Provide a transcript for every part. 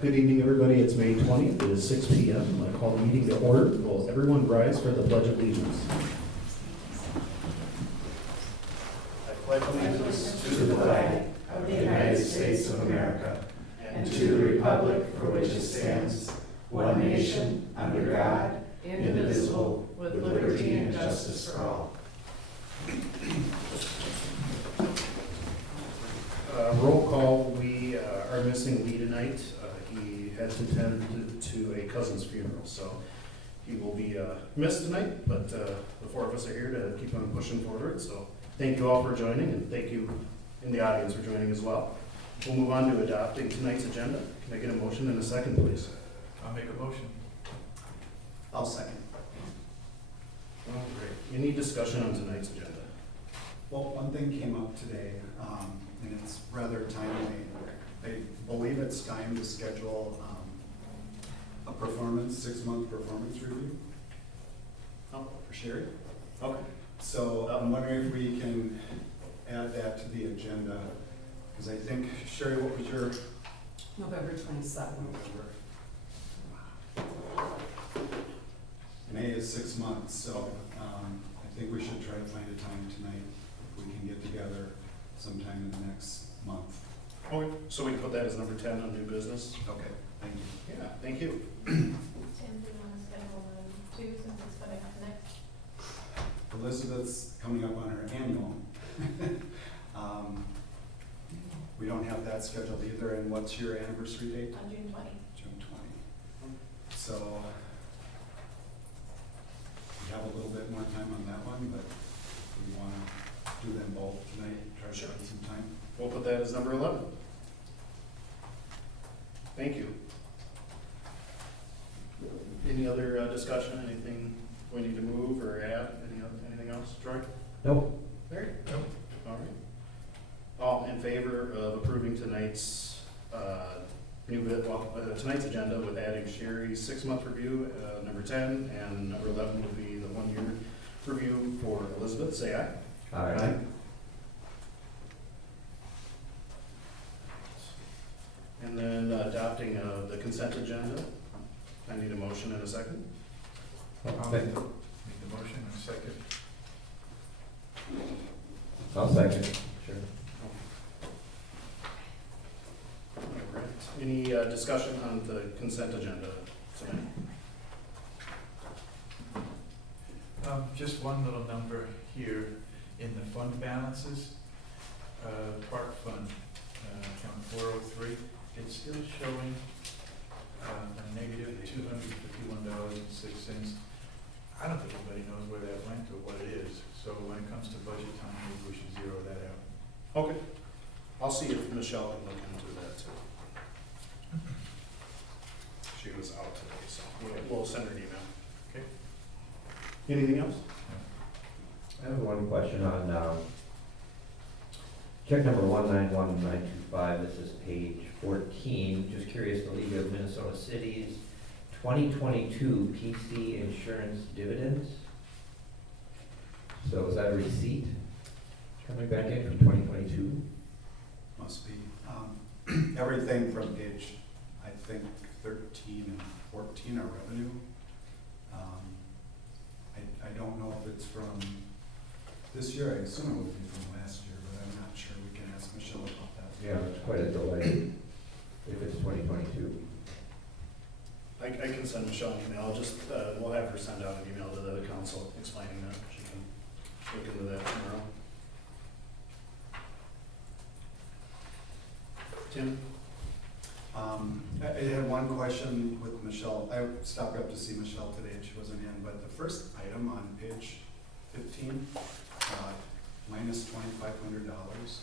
Good evening, everybody. It's May 20th. It is 6 p.m. I call the meeting to order. Will everyone rise for the Pledge of Allegiance? I pledge allegiance to the flag of the United States of America and to the republic for which it stands, one nation, under God, indivisible, with liberty and justice for all. Roll call. We are missing Lee tonight. He had to attend to a cousin's funeral, so he will be missed tonight, but the four of us are here to keep on pushing forward. So thank you all for joining, and thank you in the audience for joining as well. We'll move on to adopting tonight's agenda. Can I get a motion and a second, please? I'll make a motion. I'll second. All right. Any discussion on tonight's agenda? Well, one thing came up today, and it's rather timely. I believe it's time to schedule a performance, 6-month performance review. Oh, for Sherry? Okay. So I'm wondering if we can add that to the agenda, because I think, Sherry, what was your? November 27th. May is 6 months, so I think we should try to find a time tonight if we can get together sometime in the next month. Okay, so we can put that as number 10 on new business? Okay, thank you. Yeah, thank you. Tim, do you want to schedule them too, since it's coming up next? Elizabeth's coming up on her annual. We don't have that scheduled either, and what's your anniversary date? On June 20. June 20. So we have a little bit more time on that one, but we want to do them both tonight, try to spend some time. We'll put that as number 11. Thank you. Any other discussion, anything we need to move or add, anything else, Troy? Nope. Larry? Nope. All right. All in favor of approving tonight's tonight's agenda with adding Sherry's 6-month review, number 10, and number 11 would be the 1-year review for Elizabeth, say aye. Aye. And then adopting the consent agenda. I need a motion and a second. I'll make the motion and second. I'll second. Sure. All right. Any discussion on the consent agenda tonight? Just one little number here in the fund balances. Park fund, account 403, it's still showing a negative $251.06. I don't think anybody knows where that went or what it is. So when it comes to budget time, maybe we should zero that out. Okay. I'll see if Michelle can look into that too. She was out today, so we'll send her an email. Okay. Anything else? I have one question on check number 191925. This is page 14. Just curious, the League of Minnesota Cities 2022 PC insurance dividends. So is that a receipt coming back in from 2022? Must be. Everything from page, I think, 13 and 14 are revenue. I don't know if it's from this year. I assume it would be from last year, but I'm not sure. We can ask Michelle about that. Yeah, it's quite a delay if it's 2022. I can send Michelle an email. Just we'll have her send out an email to the council explaining that. She can look into that tomorrow. Tim? I had one question with Michelle. I stopped up to see Michelle today and she wasn't in, but the first item on page 15, minus $2,500.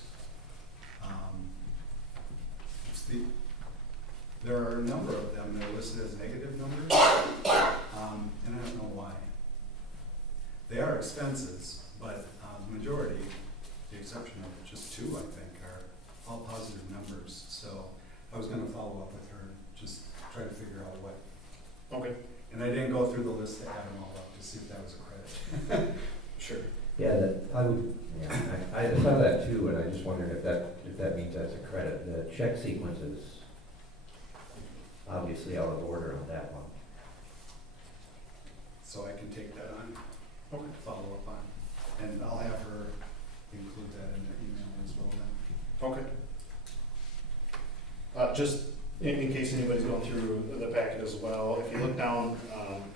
There are a number of them that are listed as negative numbers, and I don't know why. They are expenses, but the majority, the exception of just 2, I think, are all positive numbers. So I was going to follow up with her, just try to figure out what. Okay. And I didn't go through the list to add them all up to see if that was a credit. Sure. Yeah, I saw that too, and I just wondered if that means that's a credit. The check sequences obviously out of order on that one. So I can take that on, Okay. follow up on, and I'll have her include that in the email as well then. Okay. Just in case anybody's going through the packet as well, if you look down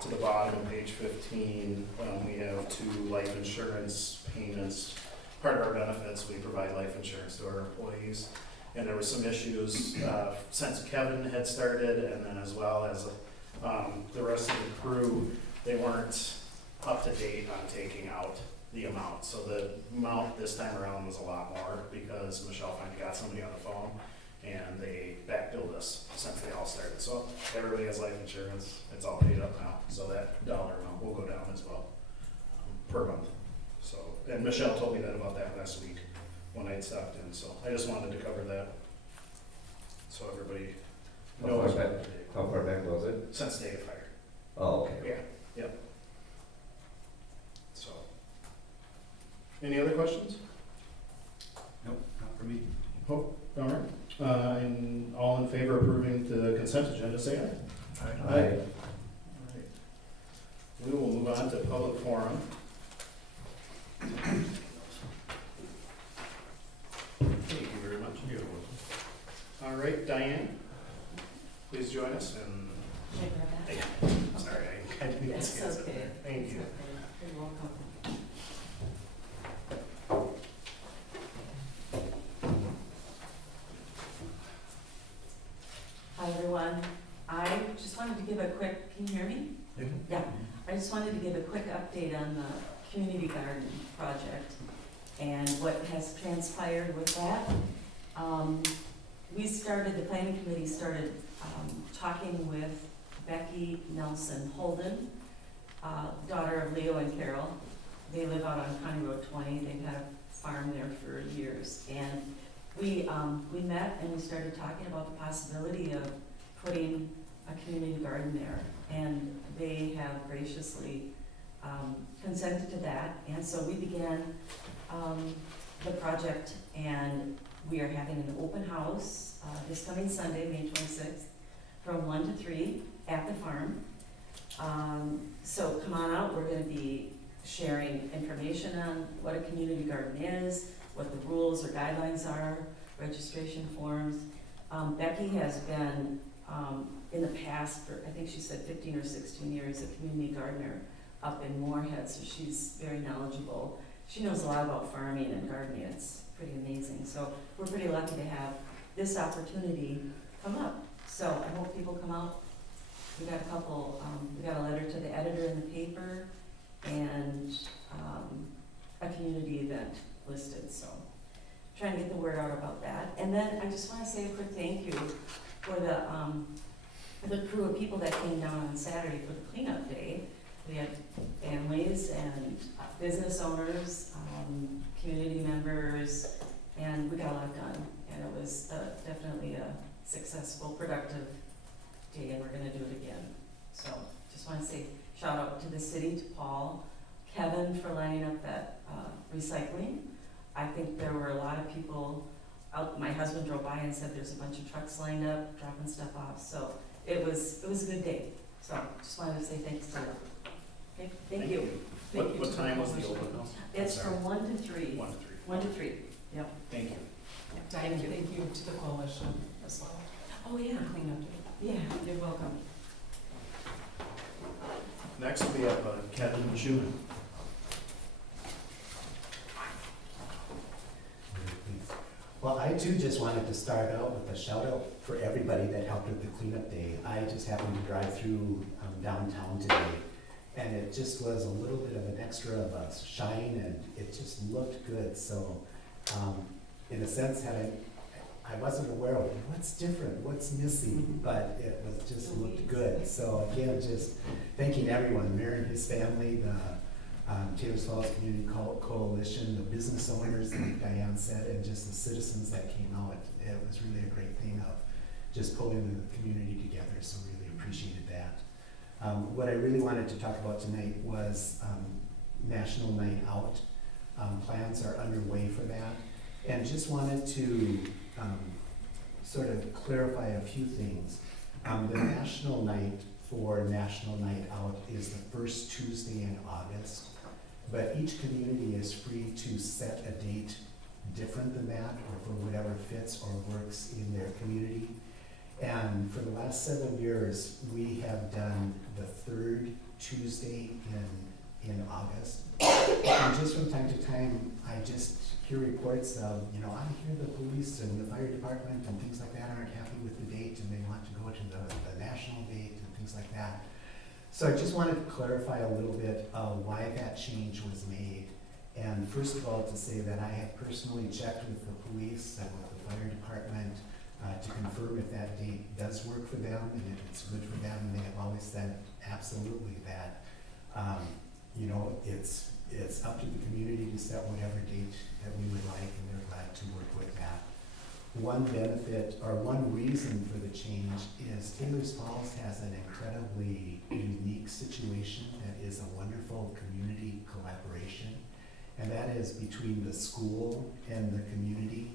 to the bottom of page 15, we have 2 life insurance payments. Part of our benefits, we provide life insurance to our employees. And there was some issues since Kevin had started, and then as well as the rest of the crew, they weren't up to date on taking out the amount. So the amount this time around was a lot more because Michelle finally got somebody on the phone and they backbilled us since they all started. So everybody has life insurance, it's all paid up now, so that dollar amount will go down as well per month. So, and Michelle told me that about that last week when I had stopped in, so I just wanted to cover that. So everybody How knows. far back, how far back was it? Since day of fire. Oh, okay. Yeah, yep. So. Any other questions? Nope, not for me. All right. And all in favor of approving the consent agenda, say aye. Aye. All right. We will move on to public forum. Thank you very much. All right, Diane, please join us and, Can I grab that? sorry, I didn't even That's see it. okay. Thank That's you. okay. You're welcome. Hi, everyone. I just wanted to give a quick, can you hear me? Yeah. I just wanted to give a quick update on the community garden project and what has transpired with that. The planning committee started talking with Becky Nelson Holden, daughter of Leo and Carol. They live out on County Road 20. They've had a farm there for years. And we met and we started talking about the possibility of putting a community garden there. And they have graciously consented to that. And so we began the project, and we are having an open house this coming Sunday, May 26th, from 1 to 3 at the farm. So come on out. We're going to be sharing information on what a community garden is, what the rules or guidelines are, registration forms. Becky has been in the past for, I think she said 15 or 16 years, a community gardener up in Moorhead, so she's very knowledgeable. She knows a lot about farming and gardening. It's pretty amazing. So we're pretty lucky to have this opportunity come up. So I hope people come out. We got a couple, we got a letter to the editor in the paper and a community event listed. So trying to get the word out about that. And then I just want to say a quick thank you for the crew of people that came down on Saturday for the cleanup day. We had families and business owners, community members, and we got a lot done. And it was definitely a successful, productive day, and we're gonna do it again. So just wanna say shout out to the city, to Paul, Kevin for lining up that recycling. I think there were a lot of people out. My husband drove by and said there's a bunch of trucks lined up, dropping stuff off. So it was a good day. So just wanted to say thanks to them. Okay, thank you. Thank you What to time was the coalition. open house? It's Sorry. from 1 to 3. 1 to 3. 1 to 3, yep. Thank you. Thank you. Thank you to the coalition as well. Oh, yeah. For cleanup day. Yeah, you're welcome. Next, we have Kevin Schuman. Well, I too just wanted to start out with a shout out for everybody that helped with the cleanup day. I just happened to drive through downtown today, and it just was a little bit of an extra of a shine, and it just looked good. So, in a sense, I wasn't aware of what's different, what's missing, but it was just looked good. So again, just thanking everyone, Mayor and his family, the Taylor's Falls Community Coalition, the business owners, like Diane said, and just the citizens that came out. It was really a great thing of just pulling the community together, so really appreciated that. What I really wanted to talk about tonight was National Night Out. Plans are underway for that, and just wanted to sort of clarify a few things. The national night for National Night Out is the first Tuesday in August, but each community is free to set a date different than that, or for whatever fits or works in their community. And for the last 7 years, we have done the third Tuesday in August. And just from time to time, I just hear reports of, I hear the police and the fire department and things like that aren't happy with the date and they want to go to the national date and things like that. So I just wanted to clarify a little bit of why that change was made. And first of all, to say that I have personally checked with the police and with the fire department to confirm if that date does work for them and if it's good for them. And they have always said absolutely that, it's up to the community to set whatever date that we would like, and they're glad to work with that. One benefit, or one reason for the change, is Taylor's Falls has an incredibly unique situation that is a wonderful community collaboration, and that is between the school and the community.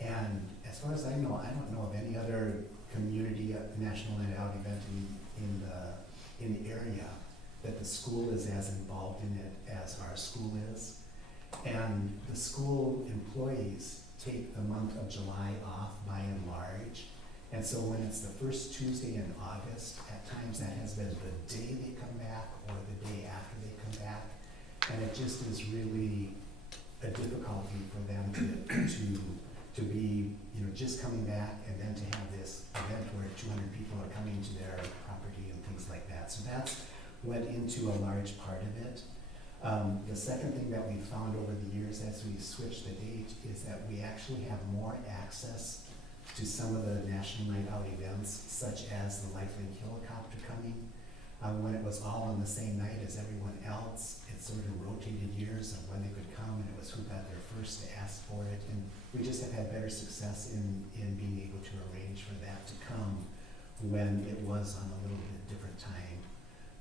And as far as I know, I don't know of any other community National Night Out event in the area that the school is as involved in it as our school is. And the school employees take the month of July off by and large. And so when it's the first Tuesday in August, at times that has been the day they come back or the day after they come back. And it just is really a difficulty for them to be, just coming back and then to have this event where 200 people are coming to their property and things like that. So that's went into a large part of it. The second thing that we found over the years as we switched the date is that we actually have more access to some of the National Night Out events, such as the Lifelink helicopter coming. When it was all on the same night as everyone else, it sort of rotated years of when they could come, and it was who got there first to ask for it. And we just have had better success in being able to arrange for that to come when it was on a little bit different time.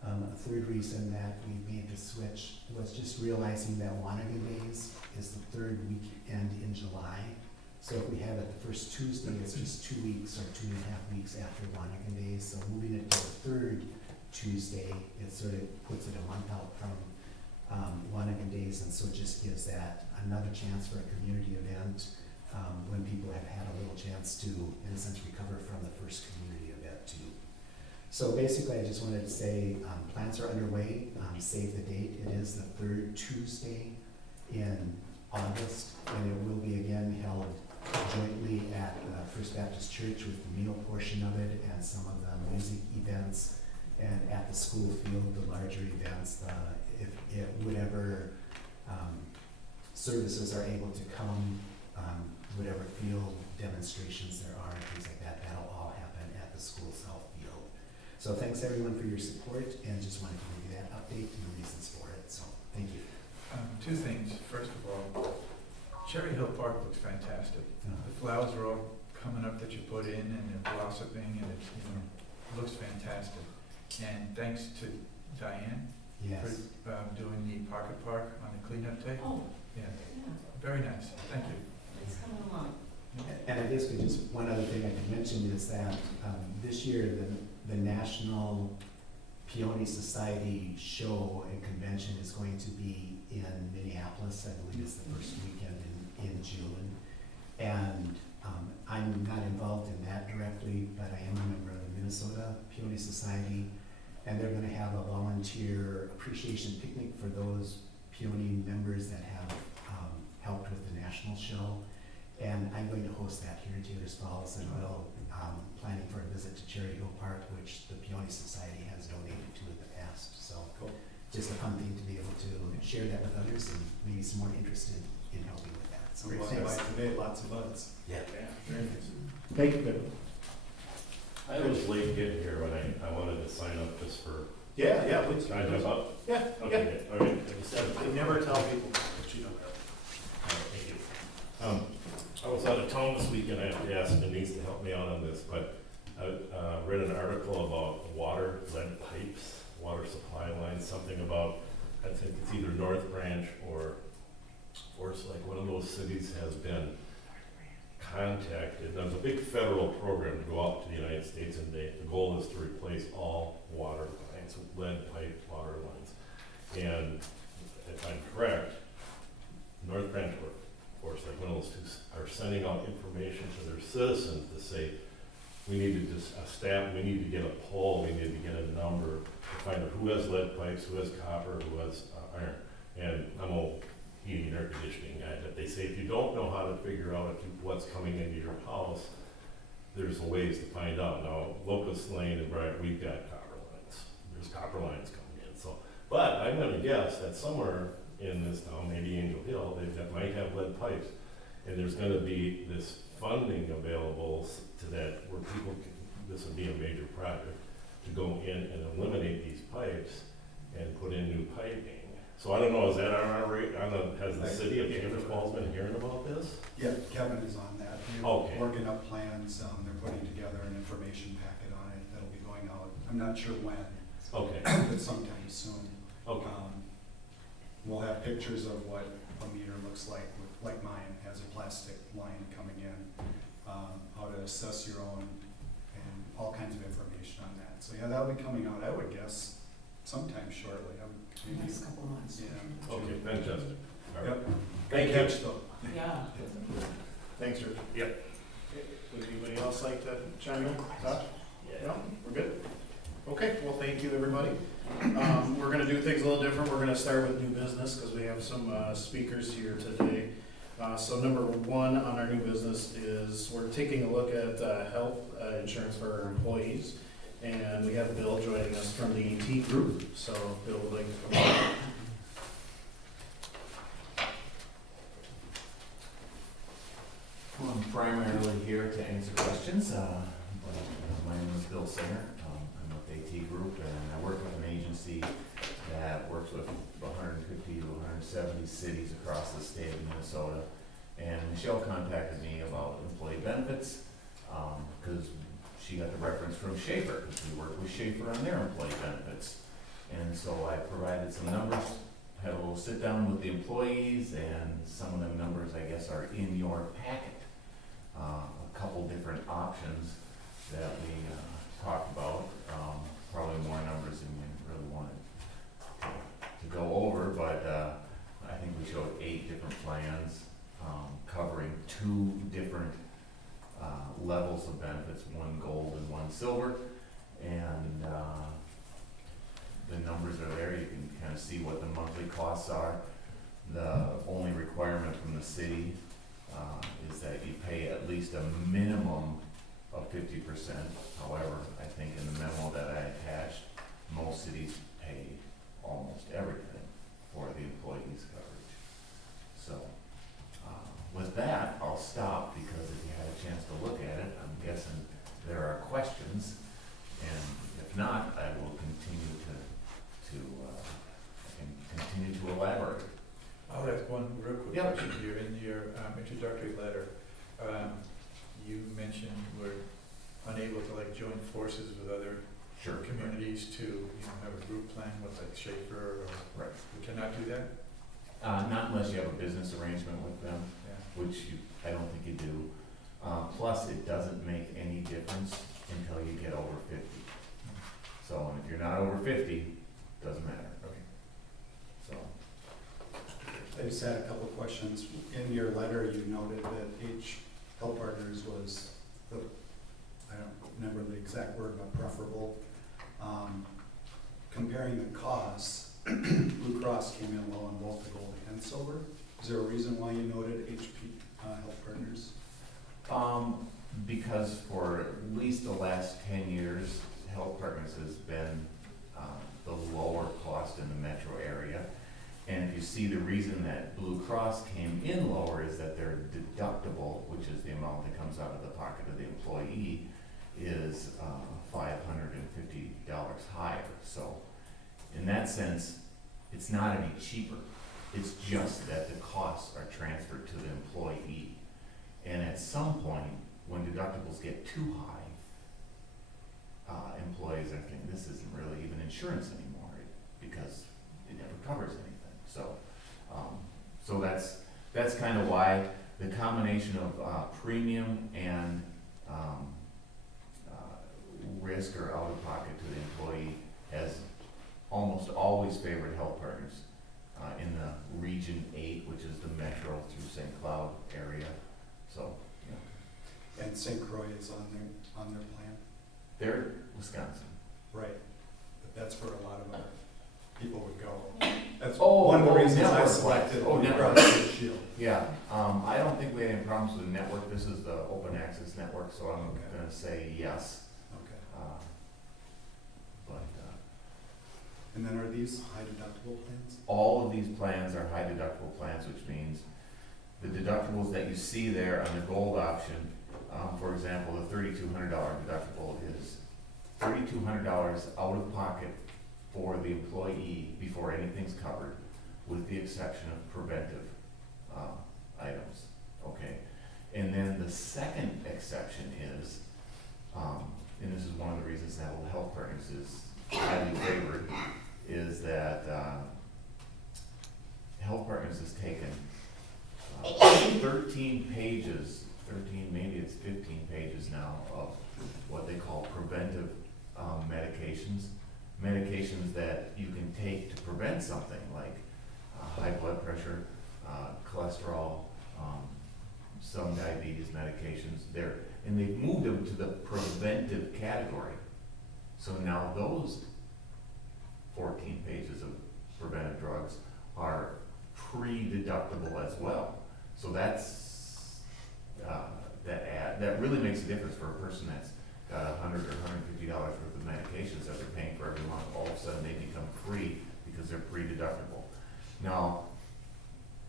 A third reason that we made the switch was just realizing that Wanigan Days is the third weekend in July. So if we have it the first Tuesday, it's just 2 weeks or 2.5 weeks after Wanigan Days. So moving it to the third Tuesday, it sort of puts it a month out from Wanigan Days, and so it just gives that another chance for a community event when people have had a little chance to, in a sense, recover from the first community event too. So basically, I just wanted to say plans are underway. Save the date. It is the third Tuesday in August, and it will be again held jointly at First Baptist Church with the meal portion of it and some of the music events, and at the school field, the larger events, whatever services are able to come, whatever field demonstrations there are, things like that, that'll all happen at the school south field. So thanks everyone for your support, and just wanted to give you that update and the reasons for it, so thank you. Two things. First of all, Cherry Hill Park looks fantastic. The flowers are all coming up that you put in, and they're blossoming, and it looks fantastic. And thanks to Diane Yes. for doing the Pocket Park on the cleanup day. Oh, Yeah, yeah, very nice. Thank you. it's coming along. And I guess just one other thing I could mention is that this year, the National Peony Society show and convention is going to be in Minneapolis. I believe it's the first weekend in June. And I'm not involved in that directly, but I am a member of the Minnesota Peony Society. And they're gonna have a volunteer appreciation picnic for those peony members that have helped with the national show. And I'm going to host that here in Taylor's Falls, and we'll planning for a visit to Cherry Hill Park, which the Peony Society has donated to in the past. So Cool. just a fun thing to be able to share that with others and maybe some more interested in helping with that. So Great thanks. by today, lots of buds. Yeah. Yeah, very nice. Thank you, Bill. I was late getting here when I wanted to sign up just for, Yeah, please. can I jump up? Yeah, Okay, okay, like you said. I never tell people that you don't have. Thank you. I was out of town this weekend. I have to ask Denise to help me out on this, but I read an article about water, lead pipes, water supply lines, something about, I think it's either North Branch or it's like one of those cities has been contacted. There's a big federal program to go out to the United States, and the goal And if I'm correct, North Branch Workforce, like one of those two, are sending out information to their citizens to say, we need to just, we need to get a poll, we need to get a number to find out who has lead pipes, who has copper, who has iron. And I'm a heating and air conditioning guy, but they say if you don't know how to figure out what's coming into your house, there's ways to find out. Now, Locust Lane and Briar, we've got copper lines. There's copper lines coming in, so. But I'm gonna guess that somewhere in this town, maybe Angel Hill, might have lead pipes. And there's gonna be this funding available to that, where people can, this would be a major project, to go in and eliminate these pipes and put in new piping. So I don't know, is that on our rate, has the city of Chambers Falls been hearing about this? Yeah, Kevin is on that. Okay. They're working up plans, they're putting together an information packet on it that'll be going out. I'm not sure when, Okay, but sometime soon. okay, We'll have pictures of what a meter looks like mine has a plastic line coming in, how to assess your own, and all kinds of information on that. So yeah, that'll be coming out, I would guess, sometime shortly. Maybe, Next couple of months. yeah. okay, fantastic. All right. Yep. Thank Good you. catch, though. Yeah. Thanks, George. Yep. Would anybody else like to chime in? Todd? No, we're good? Okay, well, thank you, everybody. We're gonna do things a little different. We're gonna start with new business, because we have some speakers here today. So number one on our new business is we're taking a look at health insurance for our employees. And we have Bill joining us from the T group. So Bill would like to come on. Well, I'm primarily here to answer questions, but my name is Bill Singer. I'm with AT Group, and I work with an agency that works with 150 to 170 cities across the state of Minnesota. And Michelle contacted me about employee benefits, because she got the reference from Schaefer, because we work with Schaefer on their employee benefits. And so I provided some numbers, had a little sit down with the employees, and some of them numbers, I guess, are in your packet. A couple different options that we talked about, probably more numbers than we really wanted to go over, but I think we showed 8 different plans covering 2 different levels of benefits, one gold and one silver, and the numbers are there. You can kind of see what the monthly costs are. The only requirement from the city is that you pay at least a minimum of 50%. However, I think in the memo that I attached, most cities pay almost everything for the employees' coverage. So with that, I'll stop, because if you had a chance to look at it, I'm guessing there are questions, and if not, I will continue to elaborate. I'll have one real quick Yep. question here. In your introductory letter, you mentioned we're unable to like join forces with other Sure. communities to, have a group plan with like Schaefer, or Right. we cannot do that? Not unless you have a business arrangement with them, Yeah. which I don't think you do. Plus, it doesn't make any difference until you get over 50. So if you're not over 50, doesn't matter. Okay. So, I just had a couple of questions. In your letter, you noted that H Health Partners was the, I don't remember the exact word, but preferable. Comparing the costs, Blue Cross came in low on both the gold and silver. Is there a reason why you noted HP Health Partners? because for at least the last 10 years, Health Partners has been the lower cost in the metro area. And if you see, the reason that Blue Cross came in lower is that their deductible, which is the amount that comes out of the pocket of the employee, is $550 higher. So in that sense, it's not any cheaper. It's just that the costs are transferred to the employee. And at some point, when deductibles get too high, employees are thinking, this isn't really even insurance anymore, because it never covers anything. So that's kind of why the combination of premium and risk or out of pocket to the employee has almost always favored Health Partners in the Region 8, which is the metro through St. Cloud area. So, yeah. And St. Croix is on their plan? They're Wisconsin. Right, but that's where a lot of our people would go. That's Oh, one of the reasons I network. selected Oh, Blue network. Cross Blue Shield. Yeah, I don't think we had any problems with the network. This is the open access network, so I'm Okay. gonna say yes. Okay. But And then are these high deductible plans? all of these plans are high deductible plans, which means the deductibles that you see there on the gold option, for example, the $3,200 deductible is $3,200 out of pocket for the employee before anything's covered, with the exception of preventive items, okay? And then the second exception is, and this is one of the reasons that Health Partners is highly favored, is that Health Partners has taken 13 pages, 13, maybe it's 15 pages now, of what they call preventive medications. Medications that you can take to prevent something like high blood pressure, cholesterol, some diabetes medications there, and they've moved them to the preventive category. So now those 14 pages of preventive drugs are pre-deductible as well. So that's, that really makes a difference for a person that's got $100 or $150 worth of medications that they're paying for every month. All of a sudden they become free because they're pre-deductible. Now,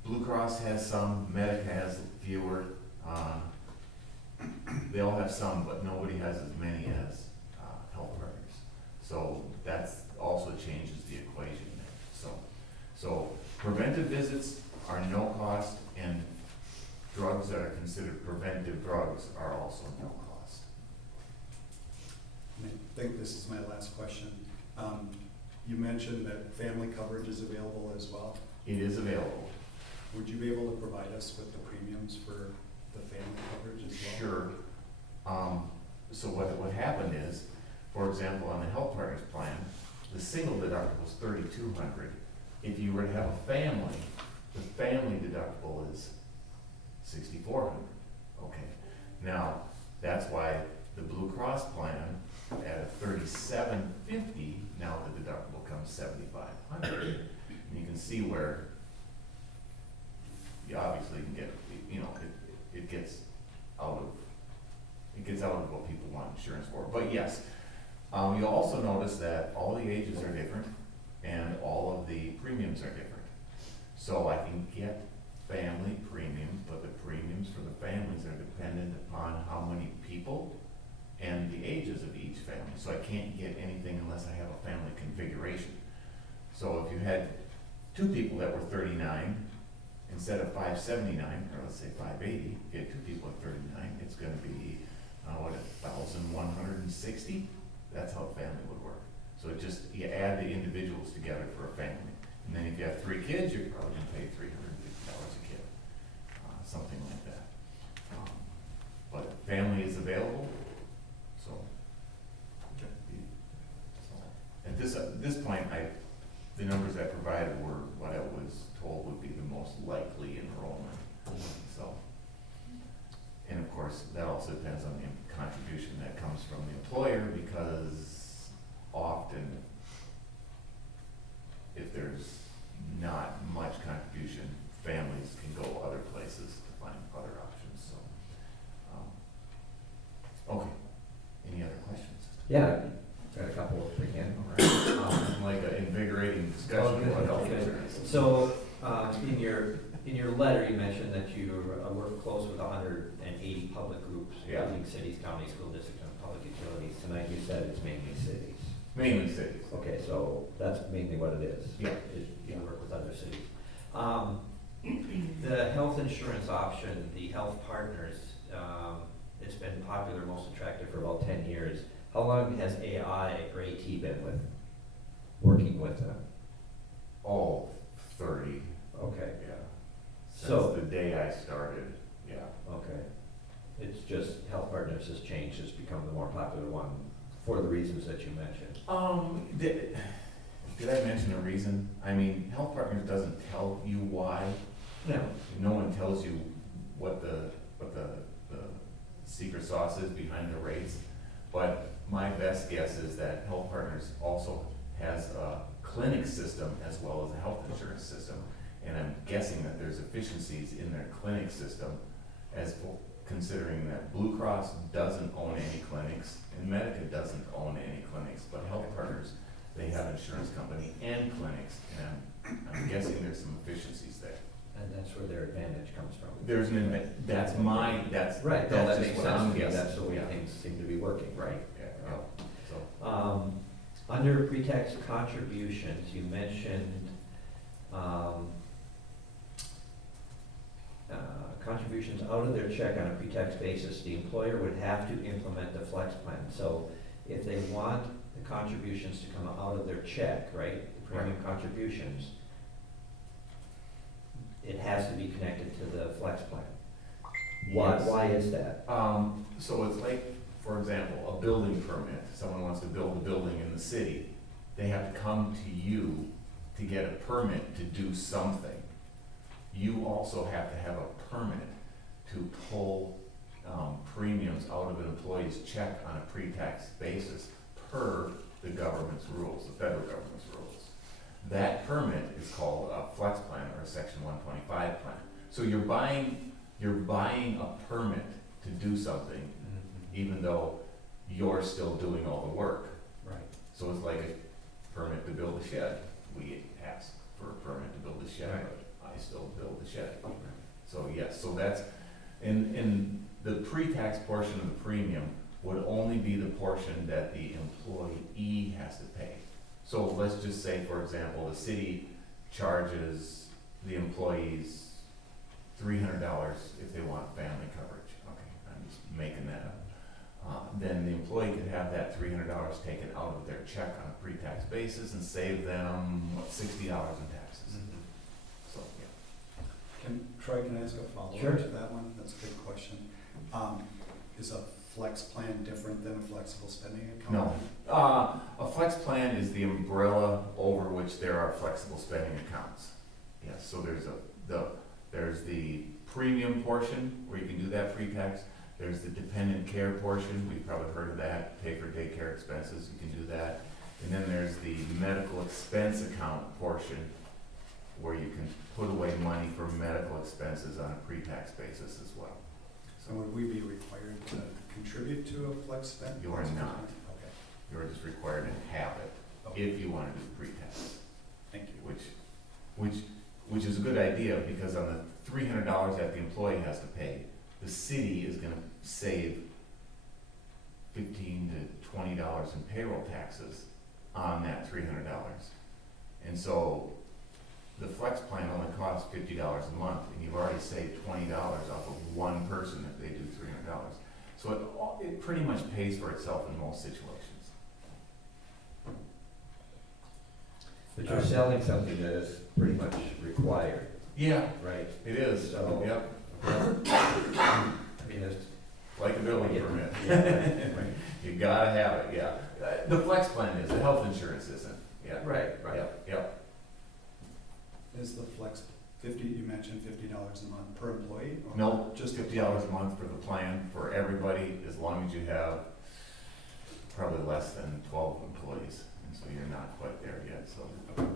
Blue Cross has some, Medica has fewer, they all have some, but nobody has as many as Health Partners. So that's also changes the equation there. So preventive visits are no cost, and drugs that are considered preventive drugs are also no cost. And I think this is my last question. You mentioned that family coverage is available as well. It is available. Would you be able to provide us with the premiums for the family coverage as well? Sure. So what happened is, for example, on the Health Partners plan, the single deductible is $3,200. If you were to have a family, the family deductible is $6,400. Okay. Now, that's why the Blue Cross plan at a $3,750, now the deductible comes $7,500. And you can see where you obviously can get, it gets out of what people want insurance for. But yes, you'll also notice that all the ages are different and all of the premiums are different. So I can get family premiums, but the premiums for the families are dependent upon how many people and the ages of each family. So I can't get anything unless I have a family configuration. So if you had two people that were 39, instead of 579, or let's say 580, if you had two people at 39, it's gonna be, 1,160? That's how a family would work. So it just, you add the individuals together for a family. And then if you have 3 kids, you're probably gonna pay $350 a kid, something like that. But family is available, so. Okay. So, at this point, the numbers I provided were what I was told would be the most likely enrollment, so. And of course, that also depends on the contribution that comes from the employer, because often, if there's not much contribution, families can go other places to find other options, so. Okay, any other questions? Yeah, got a couple if we can. Like an invigorating discussion about health Okay. insurance. So, in your letter, you mentioned that you work close with 180 public groups, Yeah. including cities, counties, school districts, and public utilities. Tonight you said it's mainly cities. Mainly cities. Okay, so that's mainly what it is. Yeah. Is you work with other cities. The health insurance option, the Health Partners, it's been popular, most attractive for about 10 years. How long has AI or AT been working with them? Oh, 30, Okay, yeah. So- Since the day I started, yeah. okay. It's just Health Partners has changed, it's become the more popular one for the reasons that you mentioned. did I mention a reason? I mean, Health Partners doesn't tell you why. No. No one tells you what the secret sauce is behind the rates. But my best guess is that Health Partners also has a clinic system as well as a health insurance system. And I'm guessing that there's efficiencies in their clinic system, as considering that Blue Cross doesn't own any clinics and Medica doesn't own any clinics, but Health Partners, they have insurance company and clinics, and I'm guessing there's some efficiencies there. And that's where their advantage comes from. There's an, that's Right, no, that's that just makes what sense I'm to me, guessing. that's the way Yeah. things seem to be working, right? Yeah, so, Under pre-tax contributions, you mentioned, contributions out of their check on a pre-tax basis, the employer would have to implement the flex plan. So if they want the contributions to come out of their check, right, the premium contributions, it has to be connected to the flex plan. Yes. Why is that? So it's like, for example, a building permit, someone wants to build a building in the city, they have to come to you to get a permit to do something. You also have to have a permit to pull premiums out of an employee's check on a pre-tax basis per the government's rules, the federal government's rules. That permit is called a flex plan or a section 125 plan. So you're buying a permit to do something even though you're still doing all the work. Right. So it's like a permit to build a shed. We ask for a permit to build a shed, Right. but I still build the shed. So yes, so that's, in the pre-tax portion of the premium would only be the portion that the employee has to pay. So let's just say, for example, the city charges the employees $300 if they want family coverage. Okay, I'm just making that up. Then the employee could have that $300 taken out of their check on a pre-tax basis and save them, what, $60 in taxes. So, yeah. Troy, can I ask a follow-up Sure. to that one? That's a good question. Is a flex plan different than a flexible spending account? No. A flex plan is the umbrella over which there are flexible spending accounts. Yes, so there's the premium portion where you can do that pre-tax. There's the dependent care portion, we've probably heard of that, pay for daycare expenses, you can do that. And then there's the medical expense account portion where you can put away money for medical expenses on a pre-tax basis as well. So would we be required to contribute to a flex spend? You are not. Okay, You're just required to have it okay, if you want to do pre-tax. thank you. Which is a good idea, because on the $300 that the employee has to pay, the city is gonna save $15 to $20 in payroll taxes on that $300. And so the flex plan only costs $50 a month, and you've already saved $20 off of one person if they do $300. So it pretty much pays for itself in most situations. But you're selling something that is pretty much required, Yeah, right? it is. So- Yep, I mean, it's. like a building permit. Yeah, right. You gotta have it, yeah. The flex plan is, the health insurance isn't, yeah. Right, right. Yep. Is the flex you mentioned $50 a month per employee? Or No, just just $50 a month for the plan for everybody, as long as you have probably less than 12 employees. And so you're not quite there yet, so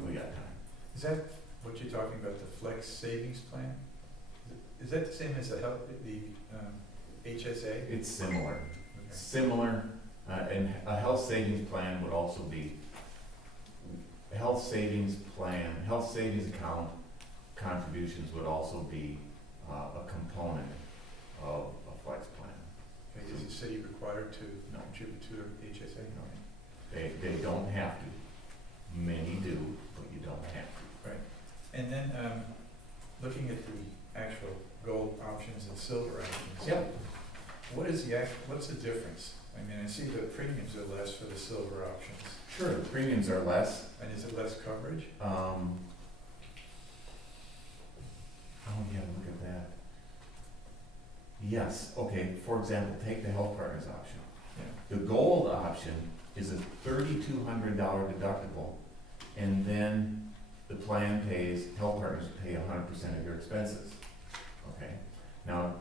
we got time. Is that what you're talking about, the flex savings plan? Is that the same as the HSA? It's similar. Okay. Similar, and a health savings plan would also be, health savings account contributions would also be a component of a flex plan. Okay, is the city required to No. contribute to the HSA? No. They don't have to. Many do, but you don't have to. And then, looking at the actual gold options and silver options. Yep. What's the difference? I mean, I see the premiums are less for the silver options, Sure, the premiums are less. and is it less coverage? Oh, yeah, look at that. Yes, okay, for example, take the Health Partners option. Yeah. The gold option is a $3,200 deductible and then the plan pays, health partners pay 100% of your expenses, okay? Now,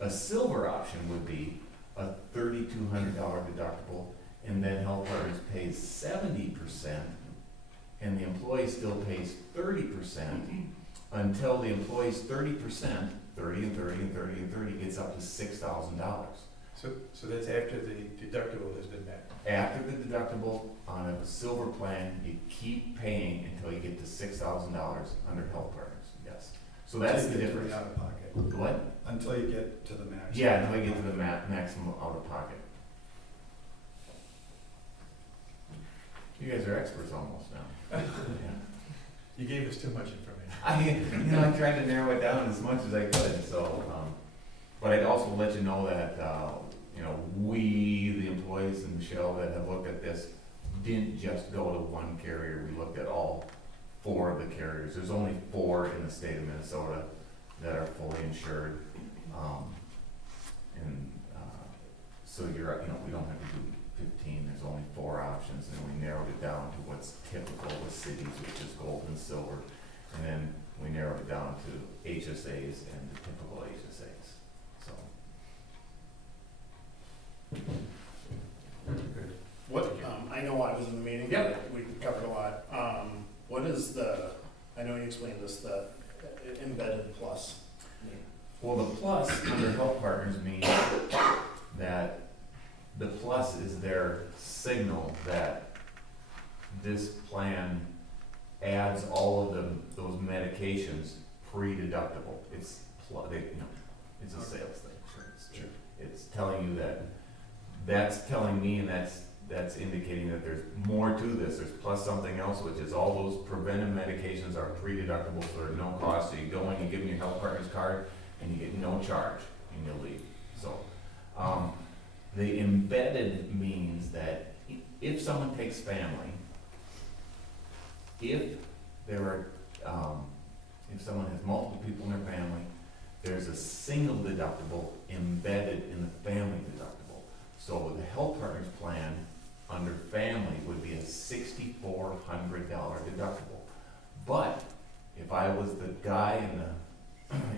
a silver option would be a $3,200 deductible, and then health partners pays 70%, and the employee still pays 30%, until the employee's 30%, 30 and 30 and 30 and 30, gets up to $6,000. So that's after the deductible has been met. After the deductible on a silver plan, you keep paying until you get to $6,000 under health partners, yes. So that's the Until you get to difference. Out of pocket, What? until you get to the max. Yeah, until you get to the maximum out of pocket. You guys are experts almost now. Yeah. You gave us too much information. I tried to narrow it down as much as I could, so, but I'd also let you know that, we, the employees and Michelle that have looked at this, didn't just go to one carrier, we looked at all 4 of the carriers. There's only 4 in the state of Minnesota that are fully insured. So we don't have to do 15, there's only 4 options, and we narrowed it down to what's typical with cities, which is gold and silver. And then we narrowed it down to HSAs and the typical HSAs, so. What, I know I was in the meeting. Yep. We covered a lot. What is I know you explained this, the embedded plus mean? Well, the plus under health partners means that the plus is their signal that this plan adds all of those medications pre-deductible. It's it's a sales thing. It's telling you that's telling me, and that's indicating that there's more to this. There's plus something else, which is all those preventive medications are pre-deductible for no cost. So you go in, you give them your health partners card, and you get no charge, and you'll leave. So, the embedded means that if someone takes family, if someone has multiple people in their family, there's a single deductible embedded in the family deductible. So the health partners plan under family would be a $6,400 deductible. But if I was the guy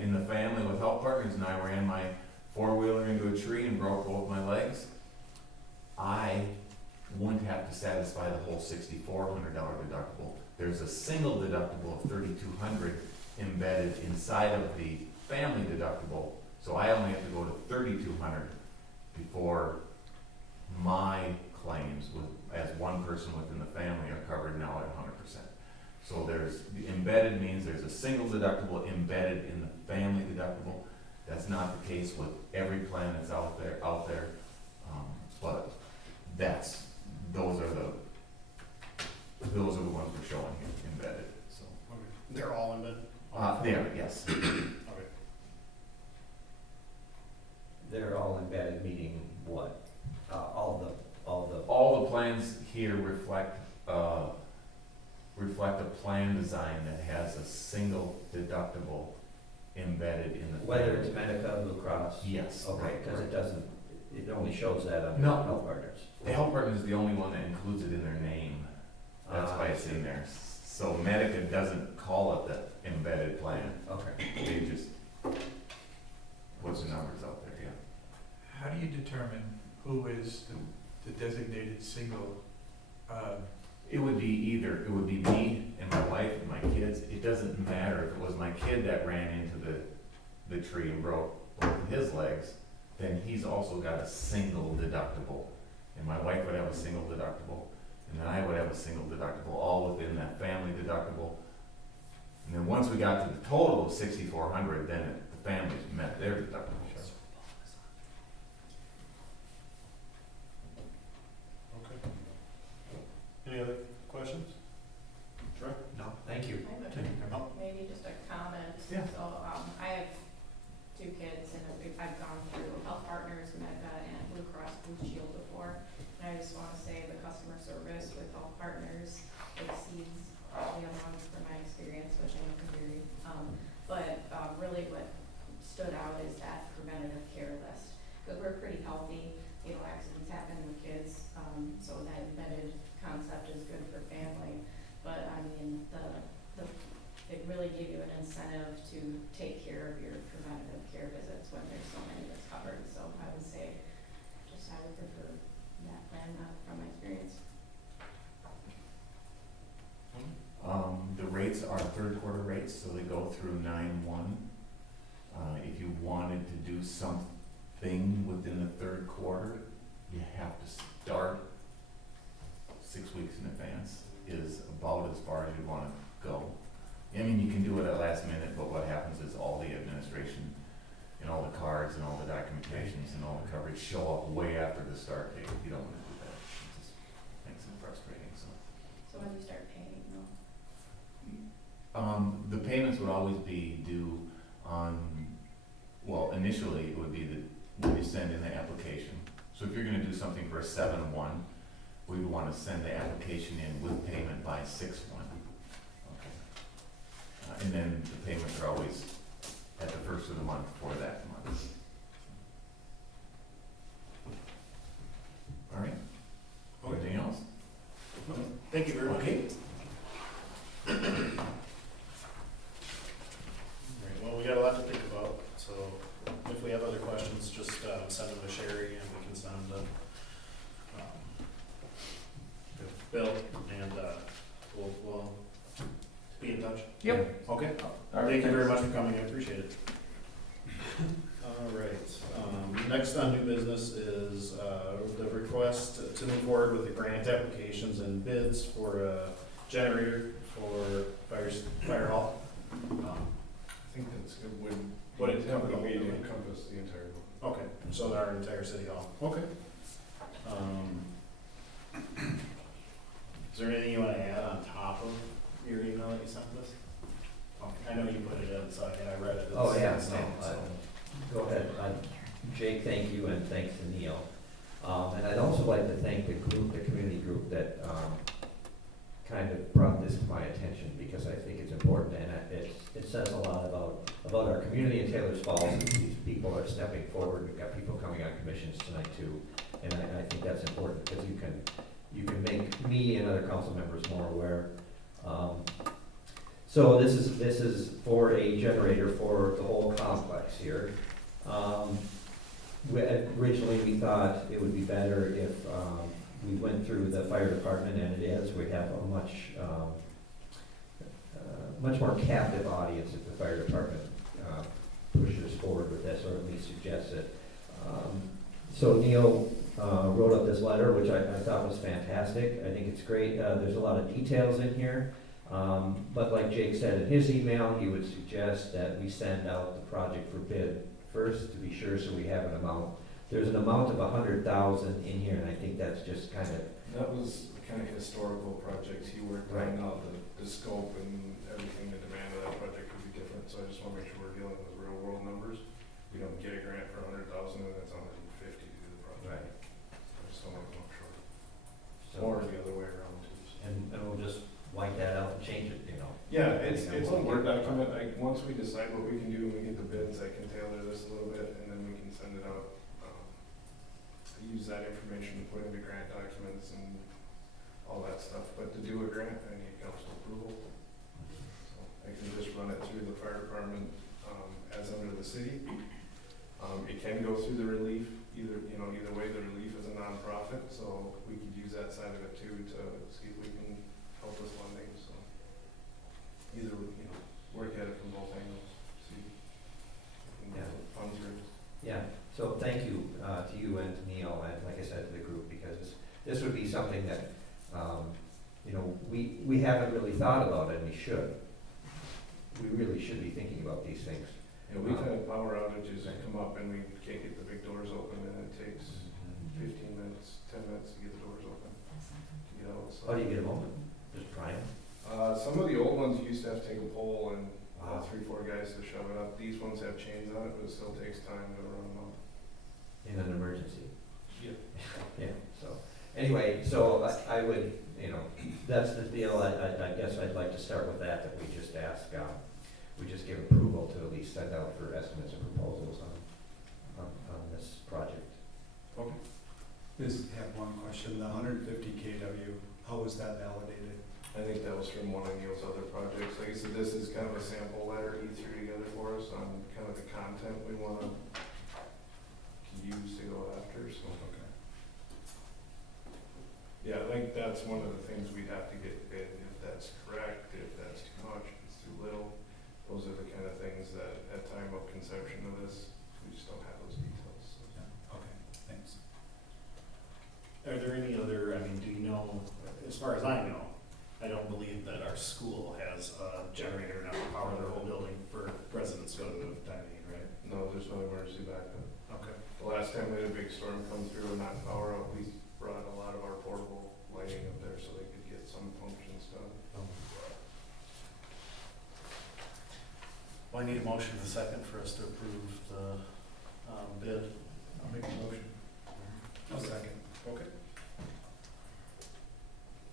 in the family with health partners and I ran my 4-wheeler into a tree and broke both my legs, I wouldn't have to satisfy the whole $6,400 deductible. There's a single deductible of $3,200 embedded inside of the family deductible, so I only have to go to $3,200 before my claims as one person within the family are covered now at 100%. So the embedded means there's a single deductible embedded in the family deductible. That's not the case with every plan that's out there, but those are the ones we're showing here, embedded, so. They're all embedded? They are, yes. Okay. They're all embedded, meaning what? All the plans here reflect a plan design that has a single deductible embedded in the. Whether it's Medica, Blue Cross? Yes. Okay, because it only shows that on No. health partners. The health partner is the only one that includes it in their name. That's why it's in there. So Medica doesn't call it the embedded plan. Okay. They just put the numbers out there, yeah. How do you determine who is the designated single? It would be me and my wife and my kids. It doesn't matter if it was my kid that ran into the tree and broke both of his legs, then he's also got a single deductible. And my wife would have a single deductible, and then I would have a single deductible, all within that family deductible. And then once we got to the total of $6,400, then the families met their deductible. Okay. Any other questions? Sure. No, thank you. I have maybe just a comment. Yeah. So, I have 2 kids, and I've gone through Health Partners, Medica, and Blue Cross Blue Shield before. And I just want to say the customer service with Health Partners exceeds probably amounts from my experience, which I know can vary. But really what stood out is that preventative care list. Because we're pretty healthy, accidents happen with kids, so that embedded concept is good for family. to take care of your preventative care visits when there's so many that's covered. So I would say, I would prefer that plan, from my experience. The rates are third quarter rates, so they go through 9/1. If you wanted to do something within the third quarter, you have to start 6 weeks in advance, is about as far as you wanna go. I mean, you can do it at last minute, but what happens is all the administration and all the cards and all the documentations and all the coverage show up way after the start date. You don't wanna do that. It just makes it frustrating, so. So when do you start paying, no? The payments would always be due on, well, initially it would be when you send in the application. So if you're gonna do something for a 7/1, we would wanna send the application in with payment by 6/1. Okay. And then the payments are always at the first of the month for that month. All right? Anything else? Thank you very much. Okay. Alright, well, we got a lot to think about, so if we have other questions, just send them to Sherry and we can send them to Bill, and we'll be in touch. Yep. Okay, All right, thank you very thanks. much for coming, I appreciate it. Alright, next on new business is the request to move forward with the grant applications and bids for a generator for fire hall. I think that's good, Would it cover the whole would building? encompass the entire building. Okay, so our entire city hall, okay. Is there anything you wanna add on top of your email that you sent us? Okay, I know you put it in, so I read it. Oh, yeah, It's- Go ahead. Jake, thank you, and thanks to Neil. And I'd also like to thank the group, the community group that kind of brought this to my attention, because I think it's important, and it says a lot about our community in Taylor's Falls, and these people are stepping forward. We've got people coming on commissions tonight too, and I think that's important, because you can make me and other council members more aware. So this is for a generator for the whole complex here. Originally, we thought it would be better if we went through the fire department, and it is. We have a much more captive audience if the fire department pushes forward with this, or at least suggests it. So Neil wrote up this letter, which I thought was fantastic. I think it's great. There's a lot of details in here. But like Jake said in his email, he would suggest that we send out the project for bid first to be sure, so we have an amount. There's an amount of 100,000 in here, and I think that's just kind of. That was kind of historical projects he worked on, now the scope and everything, the demand of that project could be different, so I just wanna make sure we're dealing with real world numbers. We don't get a grant for 100,000 and it's 150 to do the project. I just don't wanna come up short. Or the other way around too. So. And we'll just wipe that out and change it, you know. Yeah, it's a Word document. Once we decide what we can do and we get the bids, I can tailor this a little bit and then we can send it out. Use that information to put into grant documents and all that stuff. But to do a grant, I need council approval. So I can just run it through the fire department as under the city. It can go through the relief, either way. The relief is a nonprofit, so we could use that side of it too to see if we can help with funding. So either work at it from both angles, see if we can get funds raised. Yeah, so thank you to you and to Neil, and like I said, to the group, because this would be something that, we haven't really thought about, and we should. We really should be thinking about these things. Yeah, we've had power outages that come up and we can't get the big doors open and it takes 15 minutes, 10 minutes to get the doors open, to get out. So. How do you get them open? Just pry them? Some of the old ones you used to have to take a pole and Wow. 3-4 guys to shove it up. These ones have chains on it, but it still takes time to run them up. In an emergency? Yeah. Yeah, so, anyway, so I would, that's the deal. I guess I'd like to start with that we just ask, we just give approval to at least send out for estimates and proposals on this project. Just have one question. The 150 kW, how was that validated? I think that was from one of Neil's other projects. Like I said, this is kind of a sample letter he threw together for us on kind of the content we wanna use to go after, so. Okay. Yeah, I think that's one of the things we'd have to get bid, if that's correct, if that's too much, if it's too little. Those are the kind of things that at time of conception of this, we just don't have those details. So. Yeah, okay, thanks. Are there any other, I mean, do you know, as far as I know, I don't believe that our school has a generator enough to power their whole building for residents to go to dining, right? No, there's no emergency backup. Okay. The last time we had a big storm come through and not power out, we brought a lot of our portable lighting up there so they could get some functions done. Well, I need a motion in a second for us to approve the bid. I'll make a motion. I'll second. Okay.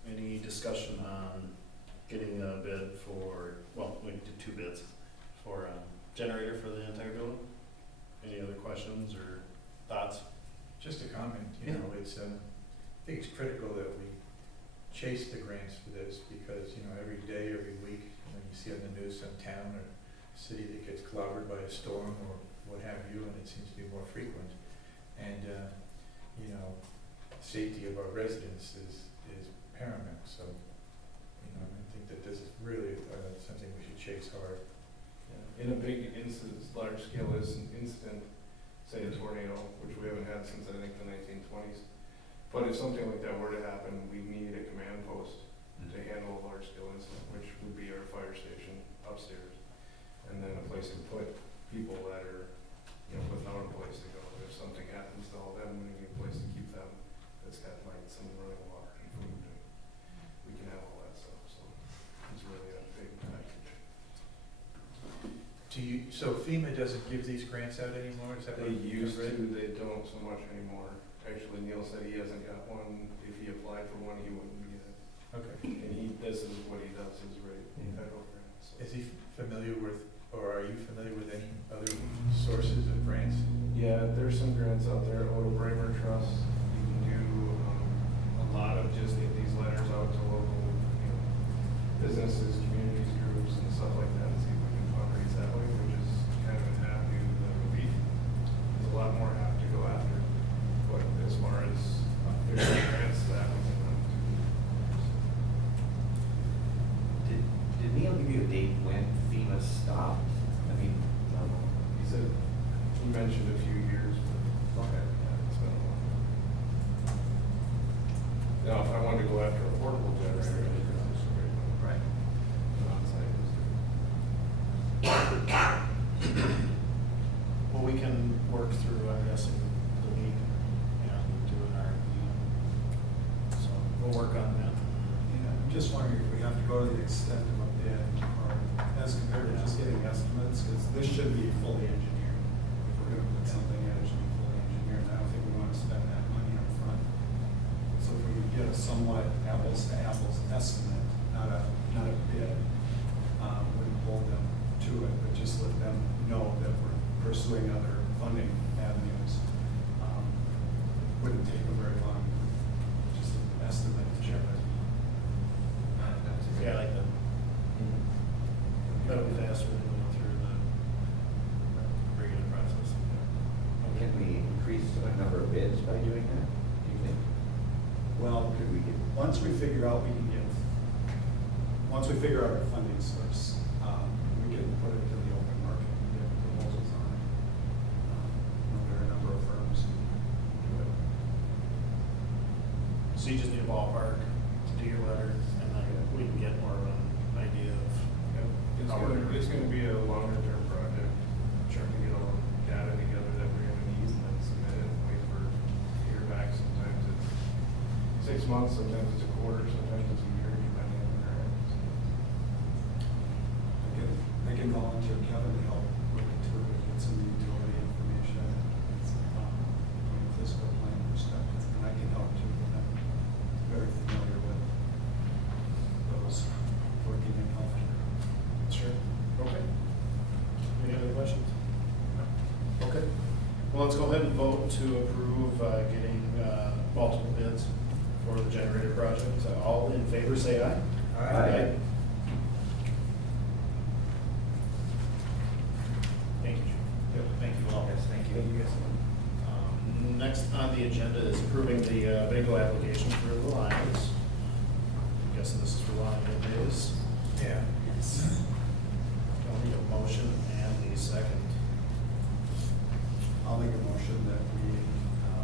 Any discussion on getting a bid for, well, we did 2 bids for a generator for the entire building? Any other questions or thoughts? Just a comment, you know, it's, I think it's critical that we chase the grants for this, because, you know, every day, every week, you know, you see on the news some town or city that gets clobbered by a storm or what have you, and it seems to be more frequent. And, you know, safety of our residents is paramount, so, you know, I think that this is really something we should chase hard. Yeah. In a big incident, large scale incident, say a tornado, which we haven't had since I think the 1920s. But if something like that were to happen, we need a command post to handle a large scale incident, which would be our fire station upstairs. And then a place to put people that are, you know, without a place to go. If something happens to all them, we need a place to keep them that's got lights and running water and food. And we can have all that stuff, so it's really a big package. So FEMA doesn't give these grants out anymore, is that what They you used read? to, they don't so much anymore. Actually, Neil said he hasn't got one. If he applied for one, he wouldn't get it. Okay. And this is what he does, is write federal grants. So. Is he familiar with, or are you familiar with any other sources of grants? Yeah, there's some grants out there, Otto Bremer Trust. You can do a lot of just get these letters out to local, you know, businesses, communities, groups, and stuff like that, and see if we can fundraise that way, which is kind of an avenue that would be, there's a lot more have to go after. But as far as there's grants that we can run to. Did Neil give you a date when FEMA stopped? I mean, He said, he mentioned a few years, but okay. yeah, it's been a while. Now, if I wanted to go after a portable generator, I think that's a great one. Right. On-site is Well, we can work through, I'm guessing, the league and do an RFP. So we'll work on that. Yeah, I'm just wondering if we have to go to the extent of a bid, or as compared to just getting estimates, because this should be fully engineered. If we're gonna put something in, it should be fully engineered, and I don't think we wanna spend that money up front. So if we could get a somewhat apples to apples estimate, not a bid, wouldn't hold them to it, but just let them know that we're pursuing other funding avenues. Wouldn't take them very long, just an estimate to check it. Yeah, I like that. That'll be faster than going through the regular process. Can we increase the number of bids by doing that, do you think? Well, Could we get, once we figure out our funding source, we can put it to the open market and get proposals on it. There are a number of firms who do it. So you just need a ballpark to do your letter, and then we can get more of an idea of. It's gonna be a longer term project, trying to get all the data together that we're gonna need and then submit it, wait for hear back. Sometimes it's 6 months, sometimes it's a quarter, sometimes it's a year, depending on the grant. I can volunteer Kevin to help look into it, get some utility information, from a fiscal plan perspective, and I can help too. I'm very familiar with those working in healthcare. Sure. Okay. Any other questions? Okay. Well, let's go ahead and vote to approve getting multiple bids for the generator project. All in favor, say aye. Aye. Thank you. Yep, thank you all. Yes, thank you. Next on the agenda is approving the bingo application for the Lions. I'm guessing this is for Lion Days. Yeah. I'll need a motion and a second. I'll make a motion that we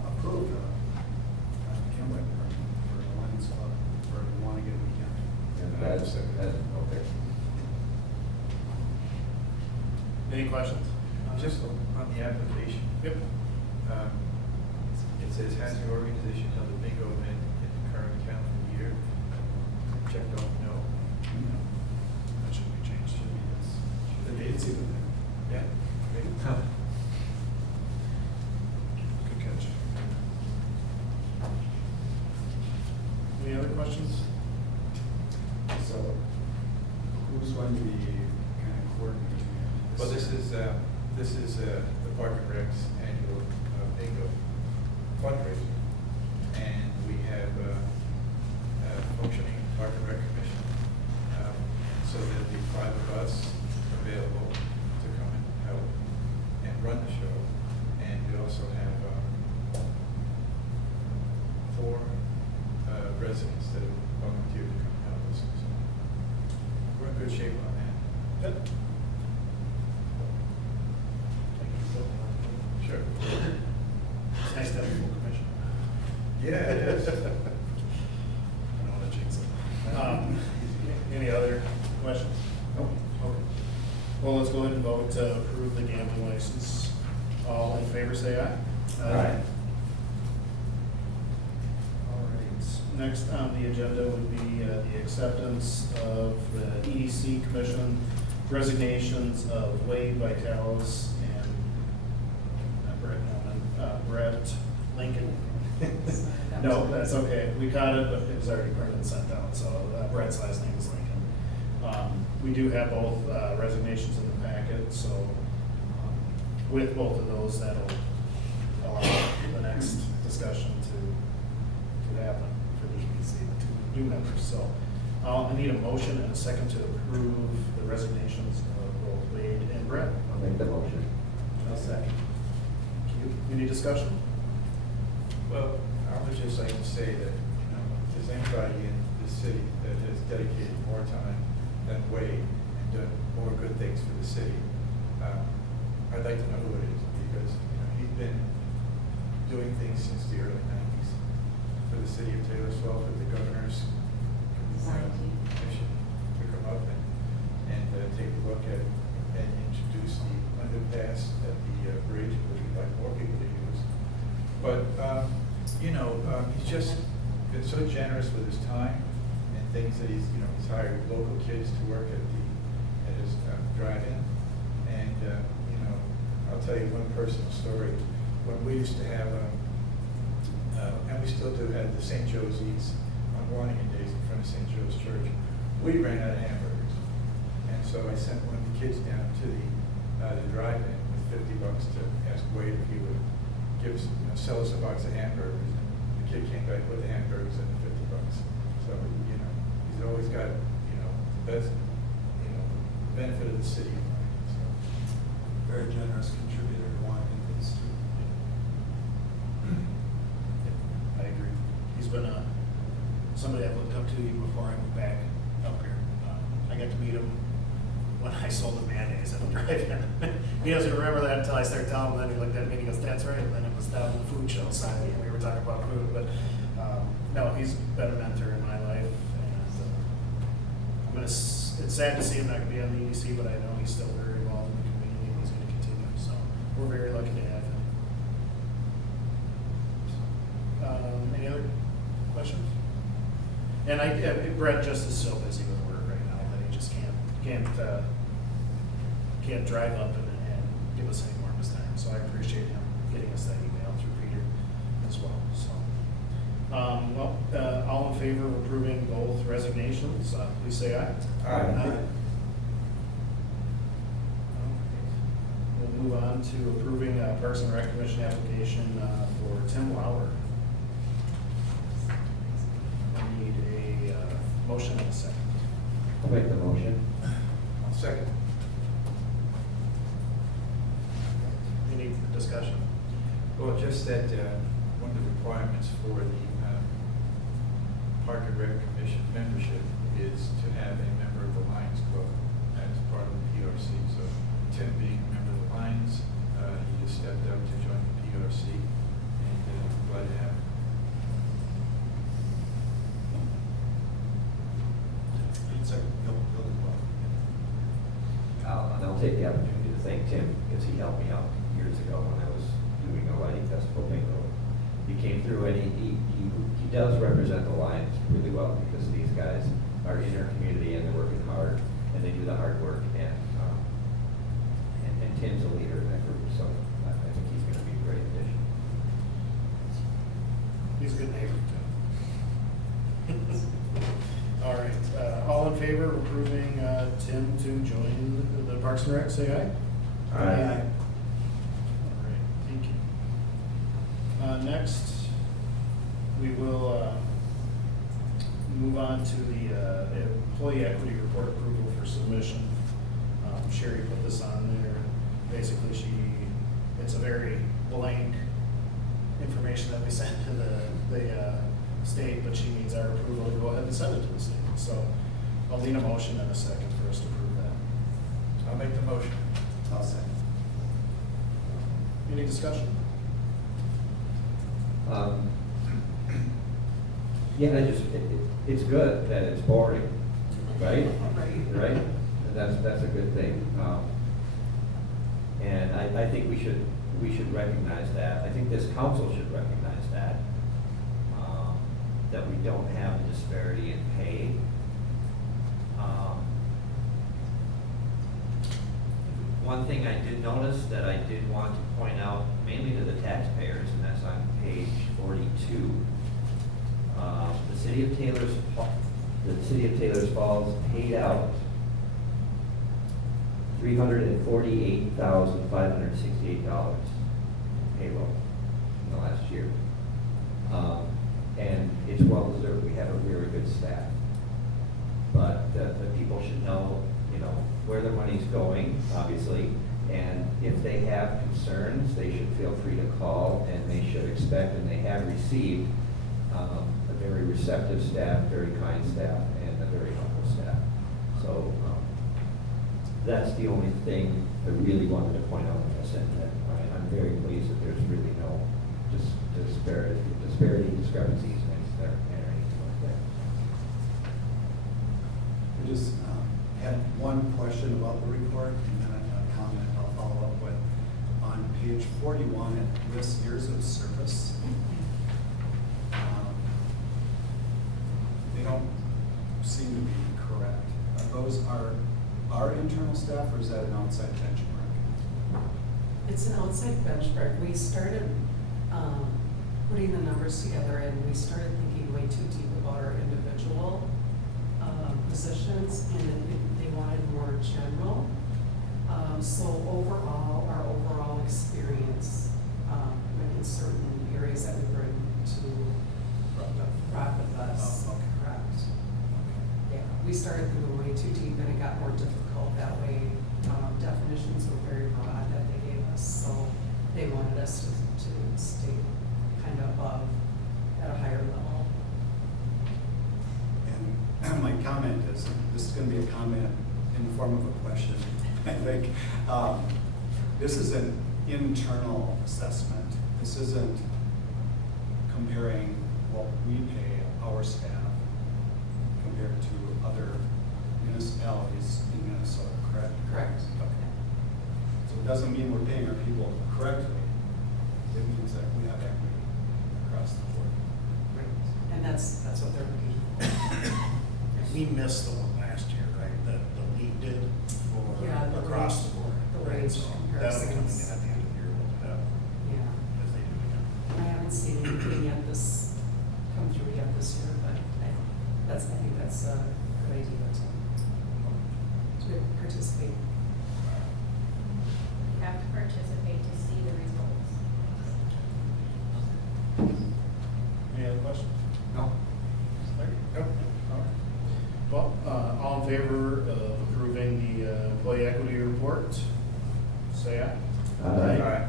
approve Kim Whitmer for the Lions Club for the Wannigan weekend. And that's, okay. Any questions? Just on the application. Yep. It says, has your organization held a bingo event in the current calendar year? Checked off no. That should be changed. Should be this. The date's even there. Yeah. Good catch. Any other questions? So who's going to be kind of coordinating it? Well, this is the Park and Rec's annual bingo fundraiser. And we have a functioning Park and Rec Commission. So there'll be 5 of us available to come and help and run the show. And we also have 4 residents that have volunteered to come and help us. So we're in good shape on that. Good. Sure. It's nice to have a full commission. Yeah, it is. I don't want to jinx it. Any other questions? Nope. Okay. Well, let's go ahead and vote to approve the gambling license. All in favor, say aye. Aye. All right. Next on the agenda would be the acceptance of the EDC Commission resignations of Wade Vitalis and Brett Lincoln. No, that's okay. We caught it, but it was already printed and sent out, so Brett's last name is Lincoln. We do have both resignations in the packet, so with both of those, that'll allow the next discussion to happen for the EPC, the 2 new members. So I need a motion and a second to approve the resignations of both Wade and Brett. I'll make the motion. I'll second. Thank you. Any discussion? Well, I would just like to say that, you know, if there's anybody in the city that has dedicated more time than Wade and done more good things for the city, I'd like to know who it is, because, you know, he's been doing things since the early 90s for the city of Taylorsville, with the governor's commission to come up and take a look at and introduce the underpass at the bridge, which we'd like more people to use. But, you know, he's just been so generous with his time and things that he's hired local kids to work at his drive-in. And, you know, I'll tell you one personal story. When we used to have, and we still do have the St. Joe's Eats on Wannigan Days in front of St. Joe's Church, we ran out of hamburgers. And so I sent one of the kids down to the drive-in with $50 to ask Wade if he would give us, sell us a box of hamburgers. And the kid came back with the hamburgers and the $50. So, you know, he's always got, you know, the best, you know, benefit of the city in mind. So. Very generous contributor to Wannigan Days too. I agree. He's been somebody I've looked up to even before I moved back up here. I got to meet him when I sold the mayonnaise at the drive-in. He doesn't remember that until I started telling him. Then he looked at me and he goes, "That's right." And then it was down in the food show side, and we were talking about food. But no, he's been a mentor in my life. And it's sad to see him not going to be on the EDC, but I know he's still very involved in the community and he's going to continue. So we're very lucky to have him. Any other questions? And Brett just is so busy with work right now that he just can't drive up and give us any more of his time. So I appreciate him getting us that email through Peter as well. So, all in favor of approving both resignations, please say aye. Aye. We'll move on to approving a Parks and Rec Commission application for Tim Lauer. I need a motion and a second. I'll make the motion. I'll second. Any discussion? Well, just that, one of the requirements for the, Park and Rec Commission membership is to have a member of the Lions Club as part of the PRC. So Tim being a member of the Lions, he just stepped up to join the PRC, and I'm glad to have him. I'll take the opportunity to thank Tim, because he helped me out years ago when I was doing a lighting festival bingo. He came through and he does represent the Lions really well, because these guys are in our community and they're working hard, and they do the hard work, and Tim's a leader in that group, so I think he's gonna be a great addition. He's a good neighbor, too. All right, all in favor of approving Tim to join the Parks and Rec, say aye. Aye. All right, thank you. Next, we will move on to the employee equity report approval for submission. Sherry put this on there. Basically, it's a very blank information that we sent to the state, but she needs our approval to go ahead and send it to the state. So I'll need a motion and a second for us to approve that. I'll make the motion. I'll second. Any discussion? Yeah, it's good that it's boring, right? Right? That's a good thing. And I think we should recognize that. I think this council should recognize that, that we don't have a disparity in pay. One thing I did notice that I did want to point out, mainly to the taxpayers, and that's on page 42. The city of Taylor's Falls paid out $348,568 payroll in the last year. And it's well deserved. We have a very good staff. But the people should know, where their money's going, obviously. And if they have concerns, they should feel free to call, and they should expect, and they have received, a very receptive staff, very kind staff, and a very humble staff. So that's the only thing I really wanted to point out when I said that. I'm very pleased that there's really no discrepancies there, or anything like that. I just had one question about the report, and then a comment I'll follow up with. On page 41, it lists years of service. They don't seem to be correct. Those are our internal staff, or is that an outside benchmark? It's an outside benchmark. We started putting the numbers together, and we started thinking way too deep about our individual positions, and they wanted more general. So overall, our overall experience, like in certain areas that we bring to rock with us. Oh, okay. Correct. Yeah, we started thinking way too deep, and it got more difficult that way. Definitions were very broad that they gave us, so they wanted us to stay kind of above at a higher level. And my comment is, this is going to be a comment in the form of a question, I think. This is an internal assessment. This isn't comparing what we pay our staff compared to other municipalities in Minnesota, correct? Correct. Okay. So it doesn't mean we're paying our people correctly. It means that we have equity across the board. And that's what they're looking for. We missed the one last year, right, that the league did for Yeah, the across wage- the board. the right? wage So that'll be coming in comparisons. at the end of the year, we'll do that, Yeah. if they do it again. I haven't seen anything yet come through yet this year, but I think that's a good idea to participate. You have to participate to see the results. Any other questions? No? Larry? No. All right. Well, all in favor Aye.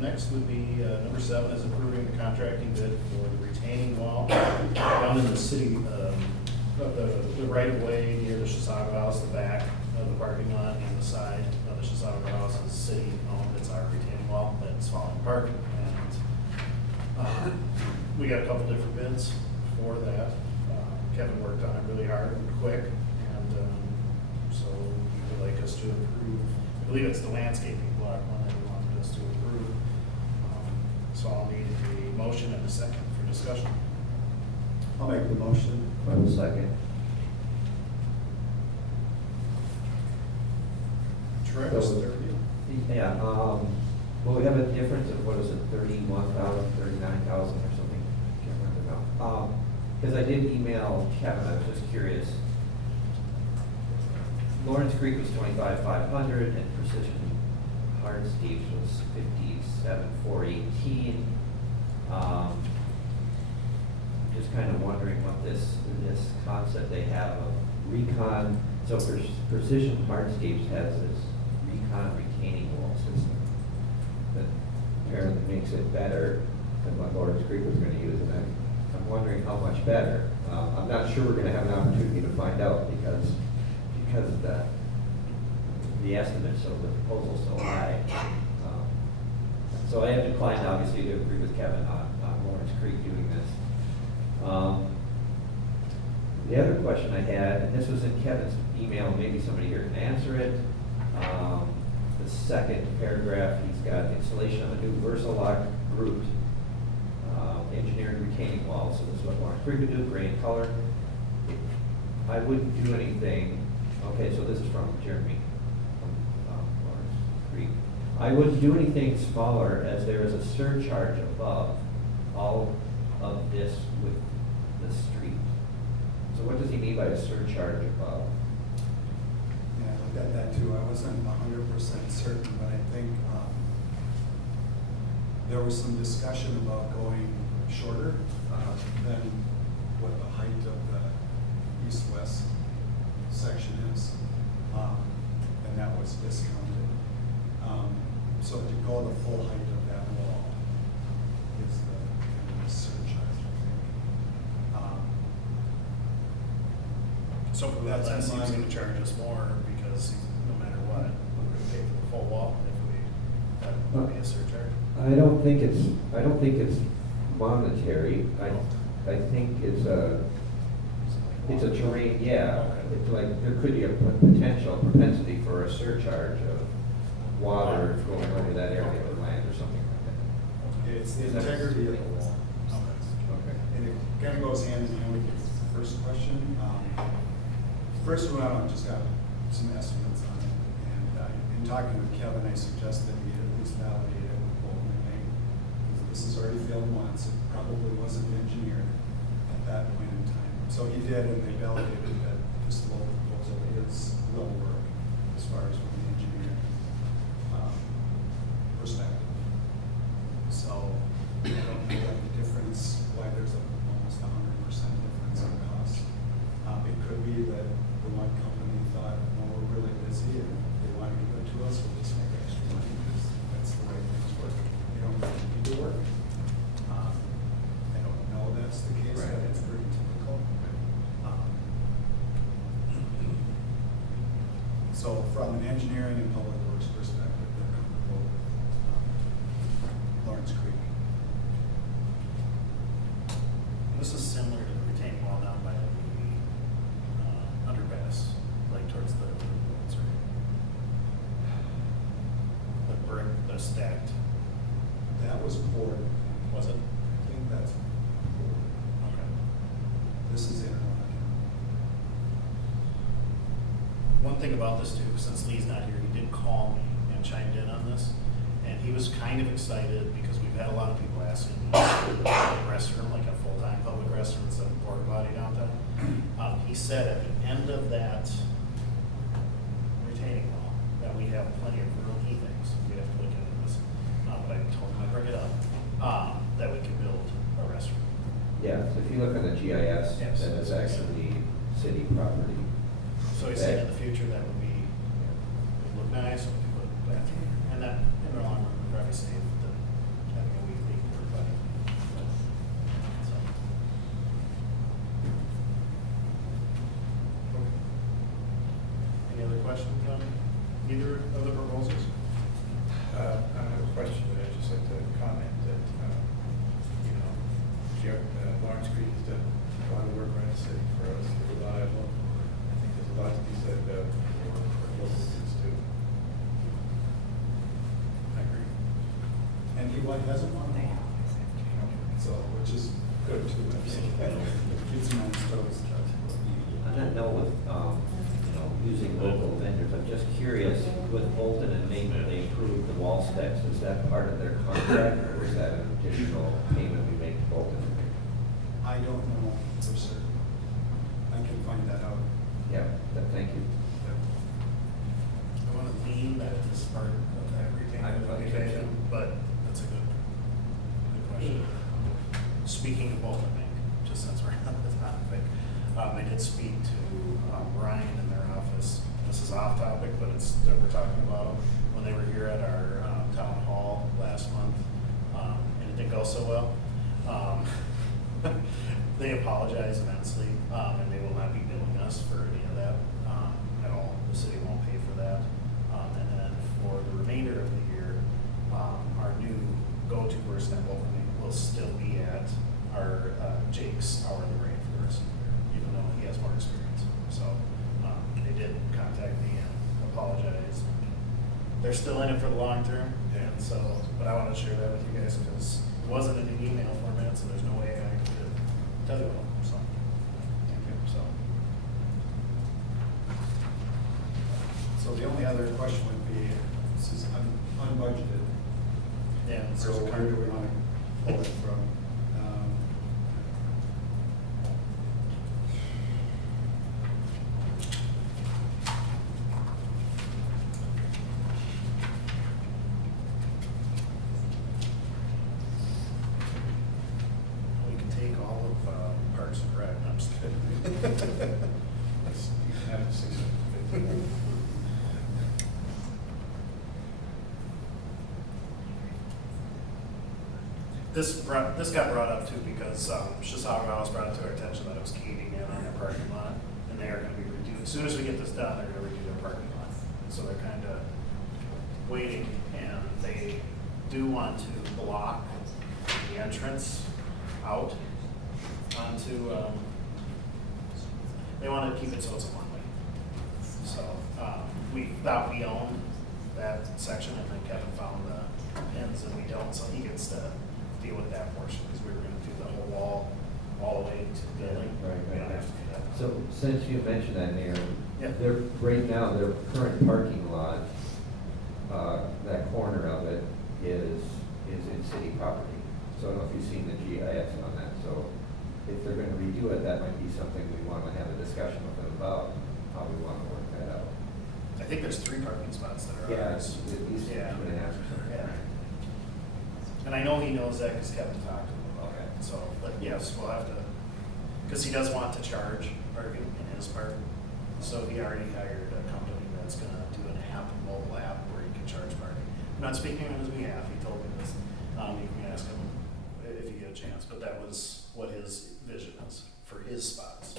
Next would be, number 7 is approving the contracting bid for the retaining wall down in the city, the right of way near the Chisago House, the back of the parking lot and the side of the Chisago House is city owned. It's our retaining wall that's falling apart. And we got a couple different bids for that. Kevin worked on it really hard and quick, and so he would like us to approve. I believe it's the landscaping block one that he wanted us to approve. So I'll need a motion and a second for discussion. I'll make the motion. I will second. Travis, So- there you go. Yeah, well, we have a difference of, what is it, 31,000, 39,000 or something, can't remember now. Because I did email Kevin, I was just curious. Lawrence Creek was 25,500 and Precision Hardscapes was 57,418. Just kind of wondering what this concept they have of recon, so Precision Hardscapes has this recon retaining wall system that apparently makes it better than what Lawrence Creek was gonna use, and I'm wondering how much better. I'm not sure we're gonna have an opportunity to find out because the estimates of the proposal's so high. So I have declined, obviously, to agree with Kevin on Lawrence Creek doing this. The other question I had, and this was in Kevin's email, maybe somebody here can answer it. The second paragraph, he's got installation of a new Versalock route, engineering retaining wall, so this is what Lawrence Creek would do, gray in color. I wouldn't do anything, okay, so this is from Jeremy, from Lawrence Creek. I wouldn't do anything smaller as there is a surcharge above all of this with the street. So what does he mean by a surcharge above? Yeah, I looked at that too. I wasn't 100% certain, but I think there was some discussion about going shorter than what the height of the east-west section is, and that was discounted. So to go the full height of that wall is the kind of surcharge, I think. So for that less, he's gonna charge us more because no matter what, we're gonna pay for the full wall if we, that would be a surcharge. I don't think it's monetary. I think it's a terrain, yeah. It's like, there could be a potential propensity for a surcharge of water going over that area of land or something like that. It's the integrity of the wall. Okay. And it kind of goes hand in hand with your first question. First one, I just got some estimates on it, and in talking with Kevin, I suggested we at least validate it with Bolton and May. This has already failed once, it probably wasn't engineered at that point in time. So he did, and they validated that this low proposal will work as far as from the engineering perspective. So I don't know what the difference, why there's almost 100% difference in cost. It could be that the one company thought, well, we're really busy and they want to give it to us, we'll just make extra money because that's the way things work. You don't really need to work. I don't know that's the case, but it's pretty typical. So from an engineering and public works perspective, they're comfortable with Lawrence Creek. This is similar to the retaining wall down by the underpass, like towards the roads, right? The brick, the stacked, That was poured. was it? I think that's poured. Okay. This is interlocking. One thing about this too, since Lee's not here, he did call me and chimed in on this, and he was kind of excited because we've had a lot of people asking for a public restroom, like a full-time public restroom instead of a porta potty downtown. He said at the end of that retaining wall, that we have plenty of room, he thinks, we have to look into this, but I told him I'd bring it up, that we can build a restroom. Yeah, so if you look on the GIS, Yes. that is actually city property. So we say in the future that would be, it would look nice, we could put a bathroom, and that, in the long run, would probably save the, having a week leak for everybody. So. Okay. Any other questions on either of the proposals? I have a question, but I'd just like to comment that, Lawrence Creek has done a lot of work around the city for us, they're reliable. I think there's a lot to be said about local cities too. I agree. And he hasn't won that. So, which is good too. Keeps him on his toes. On that note with, using local vendors, I'm just curious, with Bolton and Maple, they approved the wall specs, is that part of their contract, or is that an additional payment we make to Bolton and Maple? I don't know for certain. I can find that out. Yeah, thank you. I want to lean that this part of everything, but that's a good question. Speaking of Bolton Bank, just since we're on the topic, I did speak to Ryan in their office. This is off topic, but it's that we're talking about them when they were here at our town hall last month, and it didn't go so well. They apologize immensely, and they will not be billing us for any of that at all. The city won't pay for that. And then for the remainder of the year, our new go-to person at Bolton will still be at our Jake's hourly rate for the rest of the year, even though he has more experience. So they did contact me and apologize. They're still in it for the long term, and so, but I want to share that with you guys because it wasn't in an email format, so there's no way I could tell you all. So, thank you. So the only other question would be, this is unbudgeted. Yeah. So where do we want to pull it from? We can take all of Parks and Rec. I'm just kidding. It's, you can have 650. This got brought up too because Chisago House brought it to our attention that it was caving in on their parking lot, and they are going to be redoing. As soon as we get this done, they're going to redo their parking lot. So they're kind of waiting, and they do want to block the entrance out onto. They want to keep it so it's a one-way. So we thought we owned that section, and then Kevin found the pins, and we don't. So he gets to deal with that portion because we were going to do the whole wall all the way to the building. Right. We don't have to do that. So since you mentioned that, Mayor, Yeah. right now, their current parking lot, that corner of it is in city property. So I don't know if you've seen the GIS on that. So if they're gonna redo it, that might be something we wanna have a discussion with them about, how we wanna work that out. I think there's 3 parking spots that are Yeah, ours. it's at least 2.5 or something. Yeah. And I know he knows that because Kevin talked to him about it. So, but yes, we'll have to, because he does want to charge parking in his park. So he already hired a company that's gonna do an app, a mobile app, where you can charge parking. I'm not speaking on his behalf, he told me this. You can ask him if you get a chance, but that was what his vision is for his spots.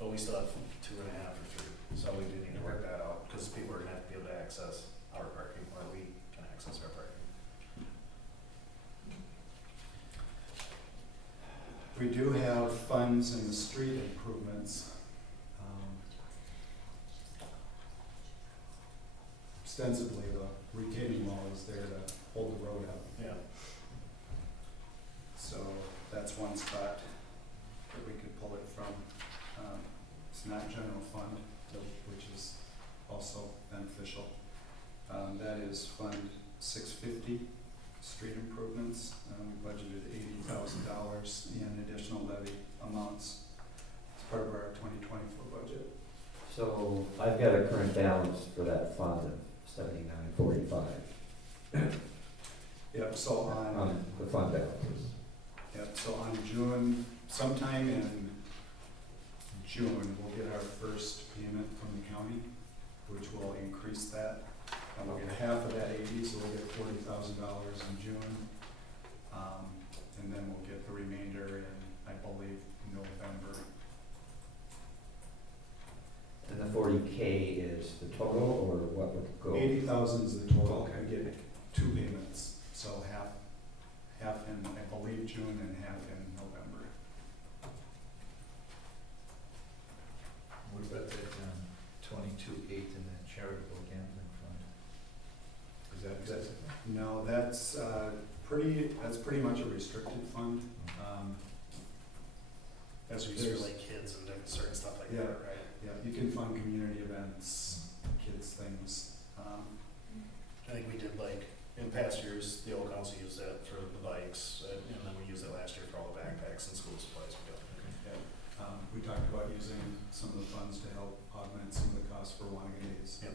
But we still have 2.5 or 3, so we do need to work that out, because people are gonna have to be able to access our parking, or we can access our parking. We do have funds in the street improvements. Ostensibly, the retaining wall is there to hold the road up. Yeah. So that's one spot that we could pull it from. It's not general fund, which is also beneficial. That is Fund 650, street improvements. We budgeted $80,000 in additional levy amounts as part of our 2024 budget. So I've got a current balance for that fund of $79.45 Yep, so on the fund balances. Yep, so on sometime in June, we'll get our first payment from the county, which will increase that. And we'll get half of that 80, so we'll get $40,000 in June. And then we'll get the remainder in, I believe, November. And the 40K is the total, or what would go? 80,000 is the total. Okay. We get 2 payments, so half in, I believe, June and half in November. What about that, 22.8 in the charitable gambling fund? Is that accessible? No, that's pretty much a restricted fund. That's used for like kids and different certain stuff like Yeah. that, right? Yeah, you can fund community events, kids' things. I think we did like, in past years, the old council used that for the bikes, and then we used it last year for all the backpacks and school supplies we got. We talked about using some of the funds to help augment some of the costs for Wannaga Days. Yep.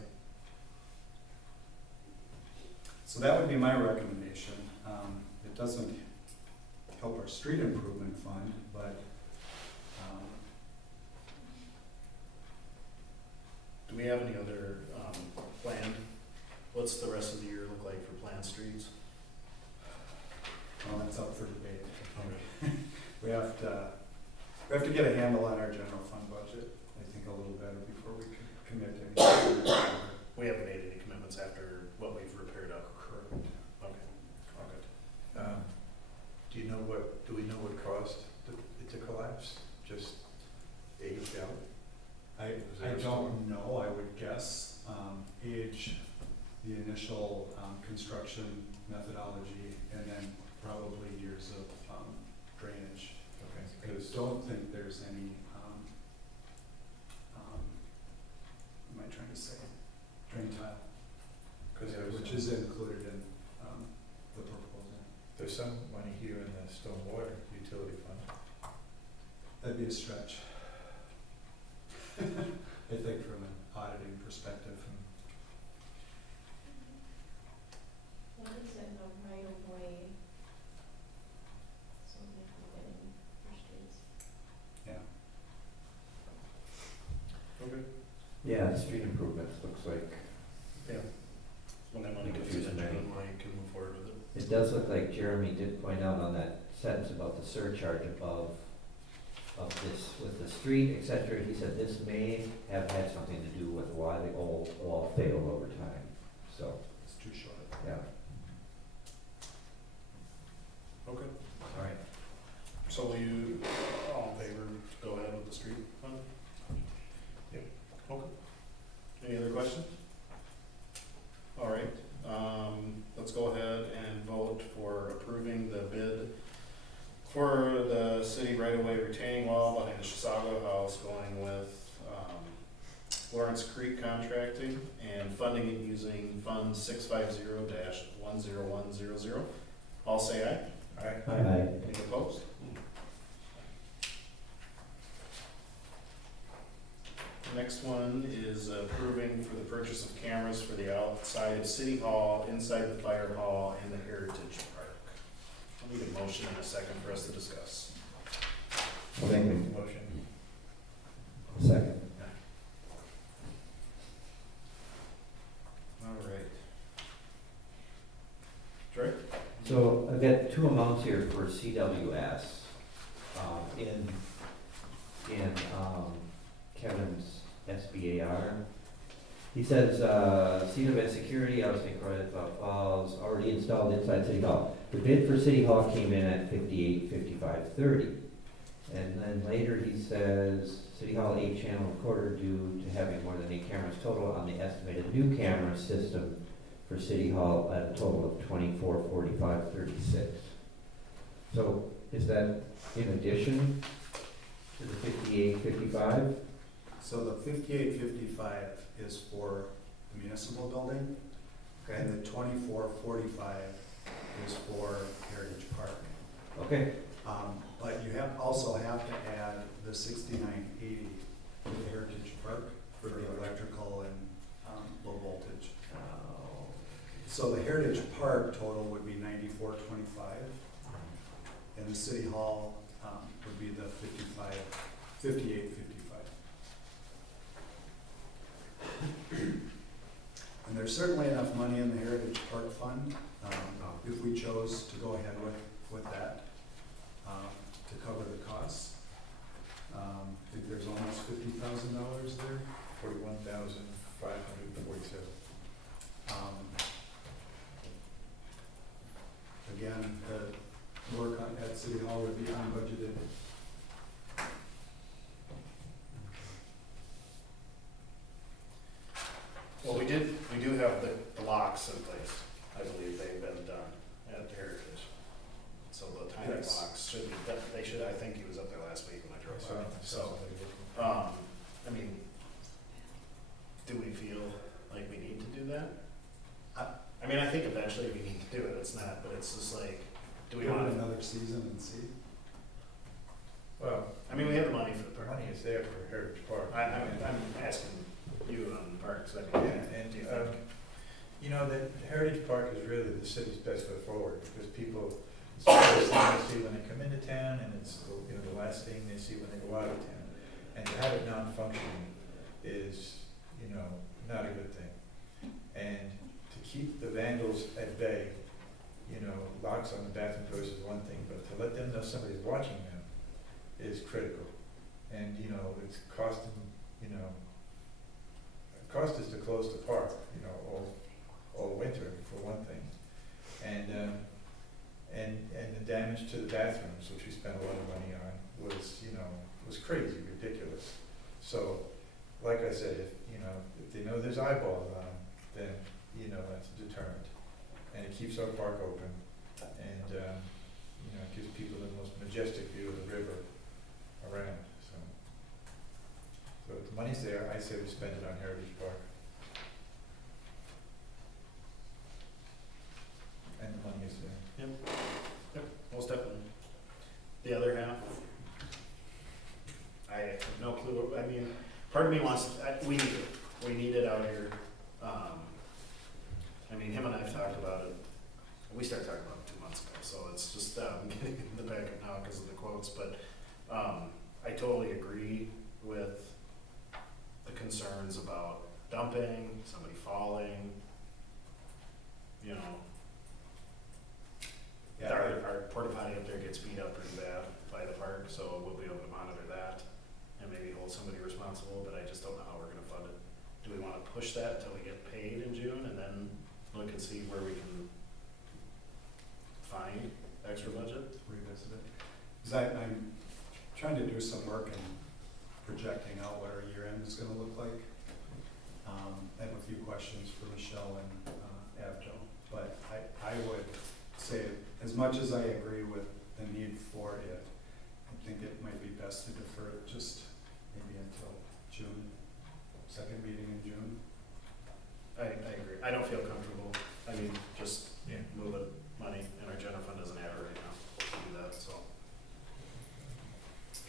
So that would be my recommendation. It doesn't help our street improvement fund, but, Do we have any other, planned, what's the rest of the year look like for planned streets? well, that's up for debate. Okay. We have to get a handle on our general fund budget, I think, a little better before we can commit to anything. We haven't made any commitments after what we've repaired up. Correct. Okay, all good. Do we know what caused it to collapse? Just aged out? I Was there a don't storm? know, I would guess, age, the initial, construction methodology, and then probably years of, drainage. Okay, I because don't think there's any, what am I trying to say? Drain tile, which is included in, the proposal. there's some money here in the stormwater utility fund. That'd be a stretch. I think from an auditing perspective. What is in the right of way? So we have to get in for streets. Yeah. Okay. Yeah, the street improvements looks like, Yeah. When that money gets Confusing in, me. we can move forward with it. it does look like Jeremy did point out on that sentence about the surcharge above of this, with the street, et cetera, he said this may have had something to do with why the old wall failed over time, so, It's too short. yeah. Okay. All right. So will you, all in favor, go ahead with the street fund? Yep. Okay. Any other questions? All right, let's go ahead and vote for approving the bid for the city right-of-way retaining wall behind the Chisago House, going with, Lawrence Creek Contracting and funding it using Fund 650-10100. All say aye. Aye. Aye. Any opposed? The next one is approving for the purchase of cameras for the outside of City Hall, inside the Fire Hall, and the Heritage Park. I need a motion and a second for us to discuss. I'll make a Motion. second. All right. Dre? So I've got two amounts here for CWS, in Kevin's SBAR. He says, CWS security, I was thinking right about Falls, already installed inside City Hall. The bid for City Hall came in at $58,5530. And then later he says, City Hall 8-channel recorder due to having more than 8 cameras total on the estimated new camera system for City Hall at a total of $24,4536. So is that in addition to the $58,55? So the 5855 is for the municipal building, and the 2445 is for Heritage Park. Okay, But you also have to add the 6980 for the Heritage Park for the electrical and low voltage. So the Heritage Park total would be 9425, and the City Hall would be the 5855. there's certainly enough money in the Heritage Park Fund, if we chose to go ahead with that, to cover the costs. I think there's almost $50,000 there. 41,547. Again, the work at City Hall would be unbudgeted. Well, we do have the locks in place. I believe they've been done at Heritage. So the tiny Yes. locks should be, they should, I think he was up there last week when I drove by. So, I mean, do we feel like we need to do that? I mean, I think eventually we need to do it. It's not, but it's just like, do we Give want it to? another season and see. Well, I mean, we have the money for the the park. money is there for Heritage Park. I'm asking you on the parks. I mean, Yeah, and, do you think? you know, that Heritage Park is really the city's best foot forward, because people, it's the first thing they see when they come into town, and it's, you know, the last thing they see when they go out of town. And to have it non-functioning is, you know, not a good thing. And to keep the vandals at bay, you know, locks on the bathroom doors is one thing, but to let them know somebody's watching them is critical. And, you know, it's costing, you know, it cost us to close the park, you know, all winter, for one thing. And the damage to the bathrooms, which we spent a lot of money on, was, you know, was crazy, ridiculous. So, like I said, if, you know, if they know there's eyeballs on them, then, you know, that's a deterrent. And it keeps our park open, and, you know, it gives people the most majestic view of the river around, so. So if the money's there, I say we spend it on Heritage Park. And the money is there. Yep, most definitely. The other half, I have no clue. I mean, part of me wants, we need it out here. I mean, him and I have talked about it. We started talking about it 2 months ago, so it's just getting in the back now because of the quotes. But I totally agree with the concerns about dumping, somebody falling, you know. Yeah, Our porta potty up there gets beat up pretty bad by the park, so we'll be able to monitor that and maybe hold somebody responsible, but I just don't know how we're gonna fund it. Do we wanna push that until we get paid in June and then look and see where we can find extra budget? revisit it. Because I'm trying to do some work in projecting out what our year end is gonna look like. I have a few questions for Michelle and Avjo, but I would say, as much as I agree with the need for it, I think it might be best to defer it just maybe until June, second meeting in June. I agree. I don't feel comfortable. I mean, just Yeah. moving money in our general fund doesn't have it right now to do that, so.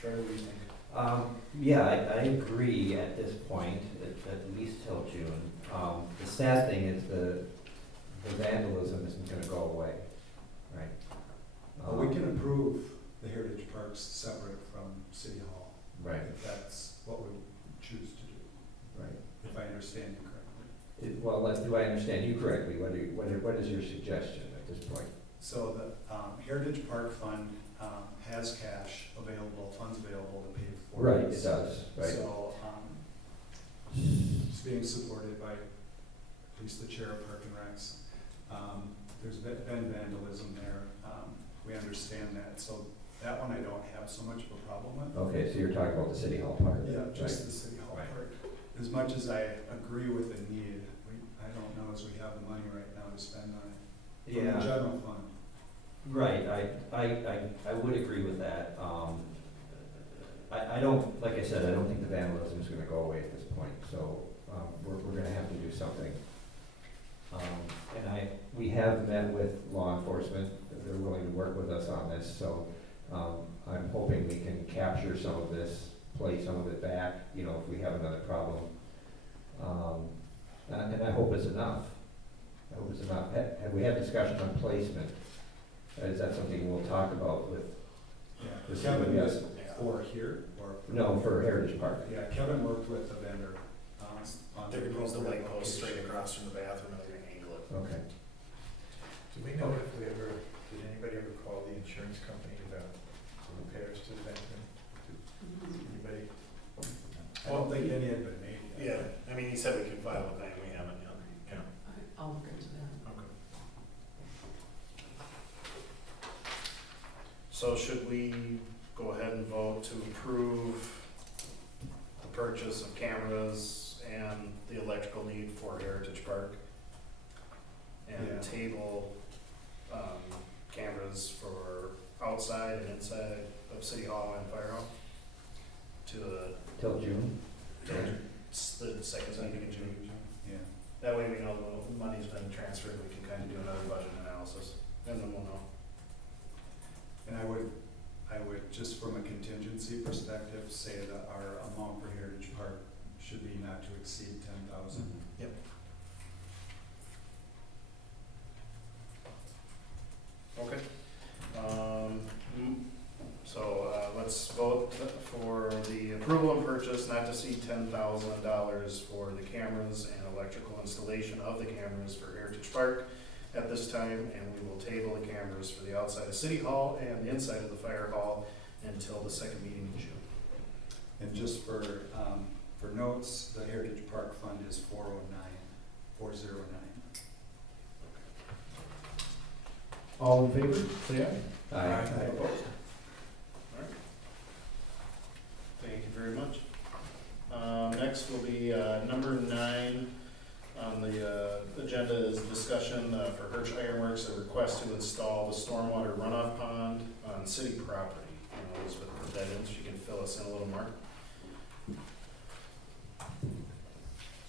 Charlie, what do you think? Yeah, I agree at this point, at least till June. The sad thing is the vandalism isn't gonna go away, right? Well, we can approve the Heritage Parks separate from City Hall, Right, if that's what we choose to do, right. if I understand you correctly. Well, do I understand you correctly? What is your suggestion at this point? So the Heritage Park Fund has cash available, funds available to pay for Right, it this. does, right. So, it's being supported by at least the chair of Park and Recs. There's been vandalism there, we understand that, so that one I don't have so much of a problem with. Okay, so you're talking about the city hall part of it, Yeah, right? just the City Hall Right. part. As much as I agree with the need, I don't know as we have the money right now to spend on it. From the general fund. Right, I would agree with that. I don't, like I said, I don't think the vandalism is gonna go away at this point, so, we're gonna have to do something. And we have met with law enforcement, they're willing to work with us on this, so, I'm hoping we can capture some of this, play some of it back, you know, if we have another problem. And I hope it's enough. I hope it's enough. Have we had discussion on placement? Is that something we'll talk about with, Yeah, This Kevin, is- is for here, or? no, for Heritage Park? Yeah, Kevin worked with the vendor, on They're gonna use the light post straight across from the bathroom and they're gonna angle it. Okay. Do we know if we ever, did anybody ever call the insurance company about the repairs to the bathroom? Anybody? I don't think any had been made yet. Yeah, I mean, he said we could file a claim, we haven't yet. Yeah. I'll look into that. Okay. So should we go ahead and vote to approve the purchase of cameras and the electrical need for Heritage Park? And Yeah. table, cameras for outside and inside of City Hall and Fire Hall to Till June? the second meeting in June. Yeah. That way we know the money's been transferred, we can kind of do another budget analysis, and then we'll know. And I would, just from a contingency perspective, say that our amount for Heritage Park should be not to exceed 10,000. Yep. Okay. So, let's vote for the approval and purchase not to exceed $10,000 for the cameras and electrical installation of the cameras for Heritage Park at this time, and we will table the cameras for the outside of City Hall and the inside of the Fire Hall until the second meeting in June. And just for notes, the Heritage Park Fund is 409. All in favor, say aye. Aye. Opposed? All right. Thank you very much. Next will be number 9 on the agenda is discussion for Hirsch Ironworks, a request to install the stormwater runoff pond on city property. Elizabeth put that in, so you can fill us in a little more.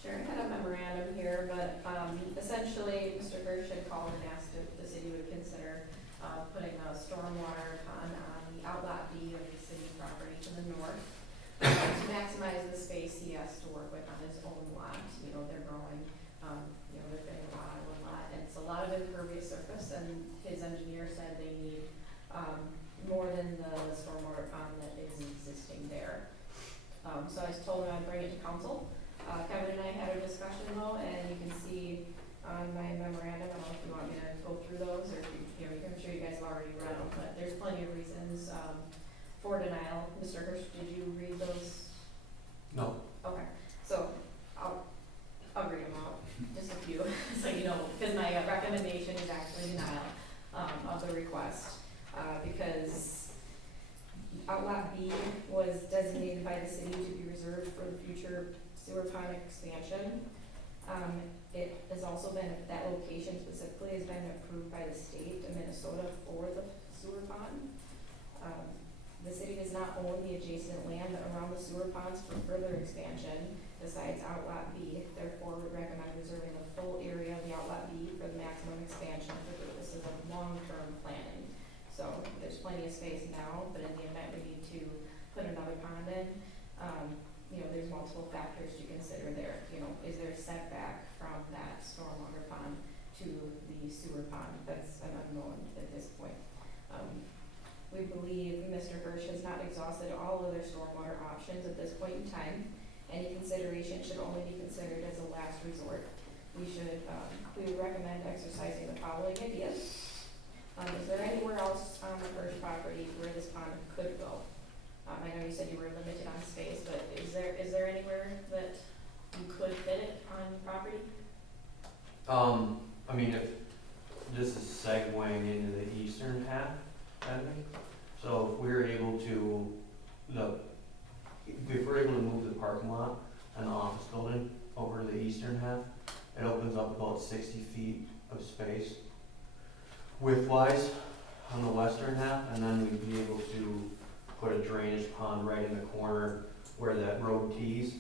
Sure, I had a memorandum here, but essentially, Mr. Hirsch had called and asked if the city would consider putting a stormwater pond on the outlet B of the city property to the north. To maximize the space he has to work with on his own lot. You know, they're growing, they're getting a lot on one lot. And it's a lot of impervious surface, and his engineer said they need more than the stormwater pond that is existing there. So I told him I'd bring it to council. Kevin and I had a discussion though, and you can see on my memorandum, I don't know if you want me to go through those, or if I'm sure you guys have already read them, but there's plenty of reasons for denial. Mr. Hirsch, did you read those? No. Okay, so I'll read them out, just a few, so you know, because my recommendation is actually denial of the request, because Outlet B was designated by the city to be reserved for the future sewer pond expansion. It has also been, that location specifically has been approved by the state of Minnesota for the sewer pond. The city does not own the adjacent land around the sewer ponds for further expansion besides Outlet B. Therefore, we recommend reserving the full area of the Outlet B for the maximum expansion for purposes of long-term planning. So there's plenty of space now, but in the event we need to put another pond in, there's multiple factors to consider there. Is there a setback from that stormwater pond to the sewer pond? That's an unknown at this point. We believe Mr. Hirsch has not exhausted all other stormwater options at this point in time. Any consideration should only be considered as a last resort. We would recommend exercising the following ideas. Is there anywhere else on the Hirsch property where this pond could go? I know you said you were limited on space, but is there anywhere that you could fit it on property? If this is segueing into the eastern half, I think. So if we're able to, move the parking lot and the office building over to the eastern half, it opens up about 60 feet of space width-wise on the western half, and then we'd be able to put a drainage pond right in the corner where that road tees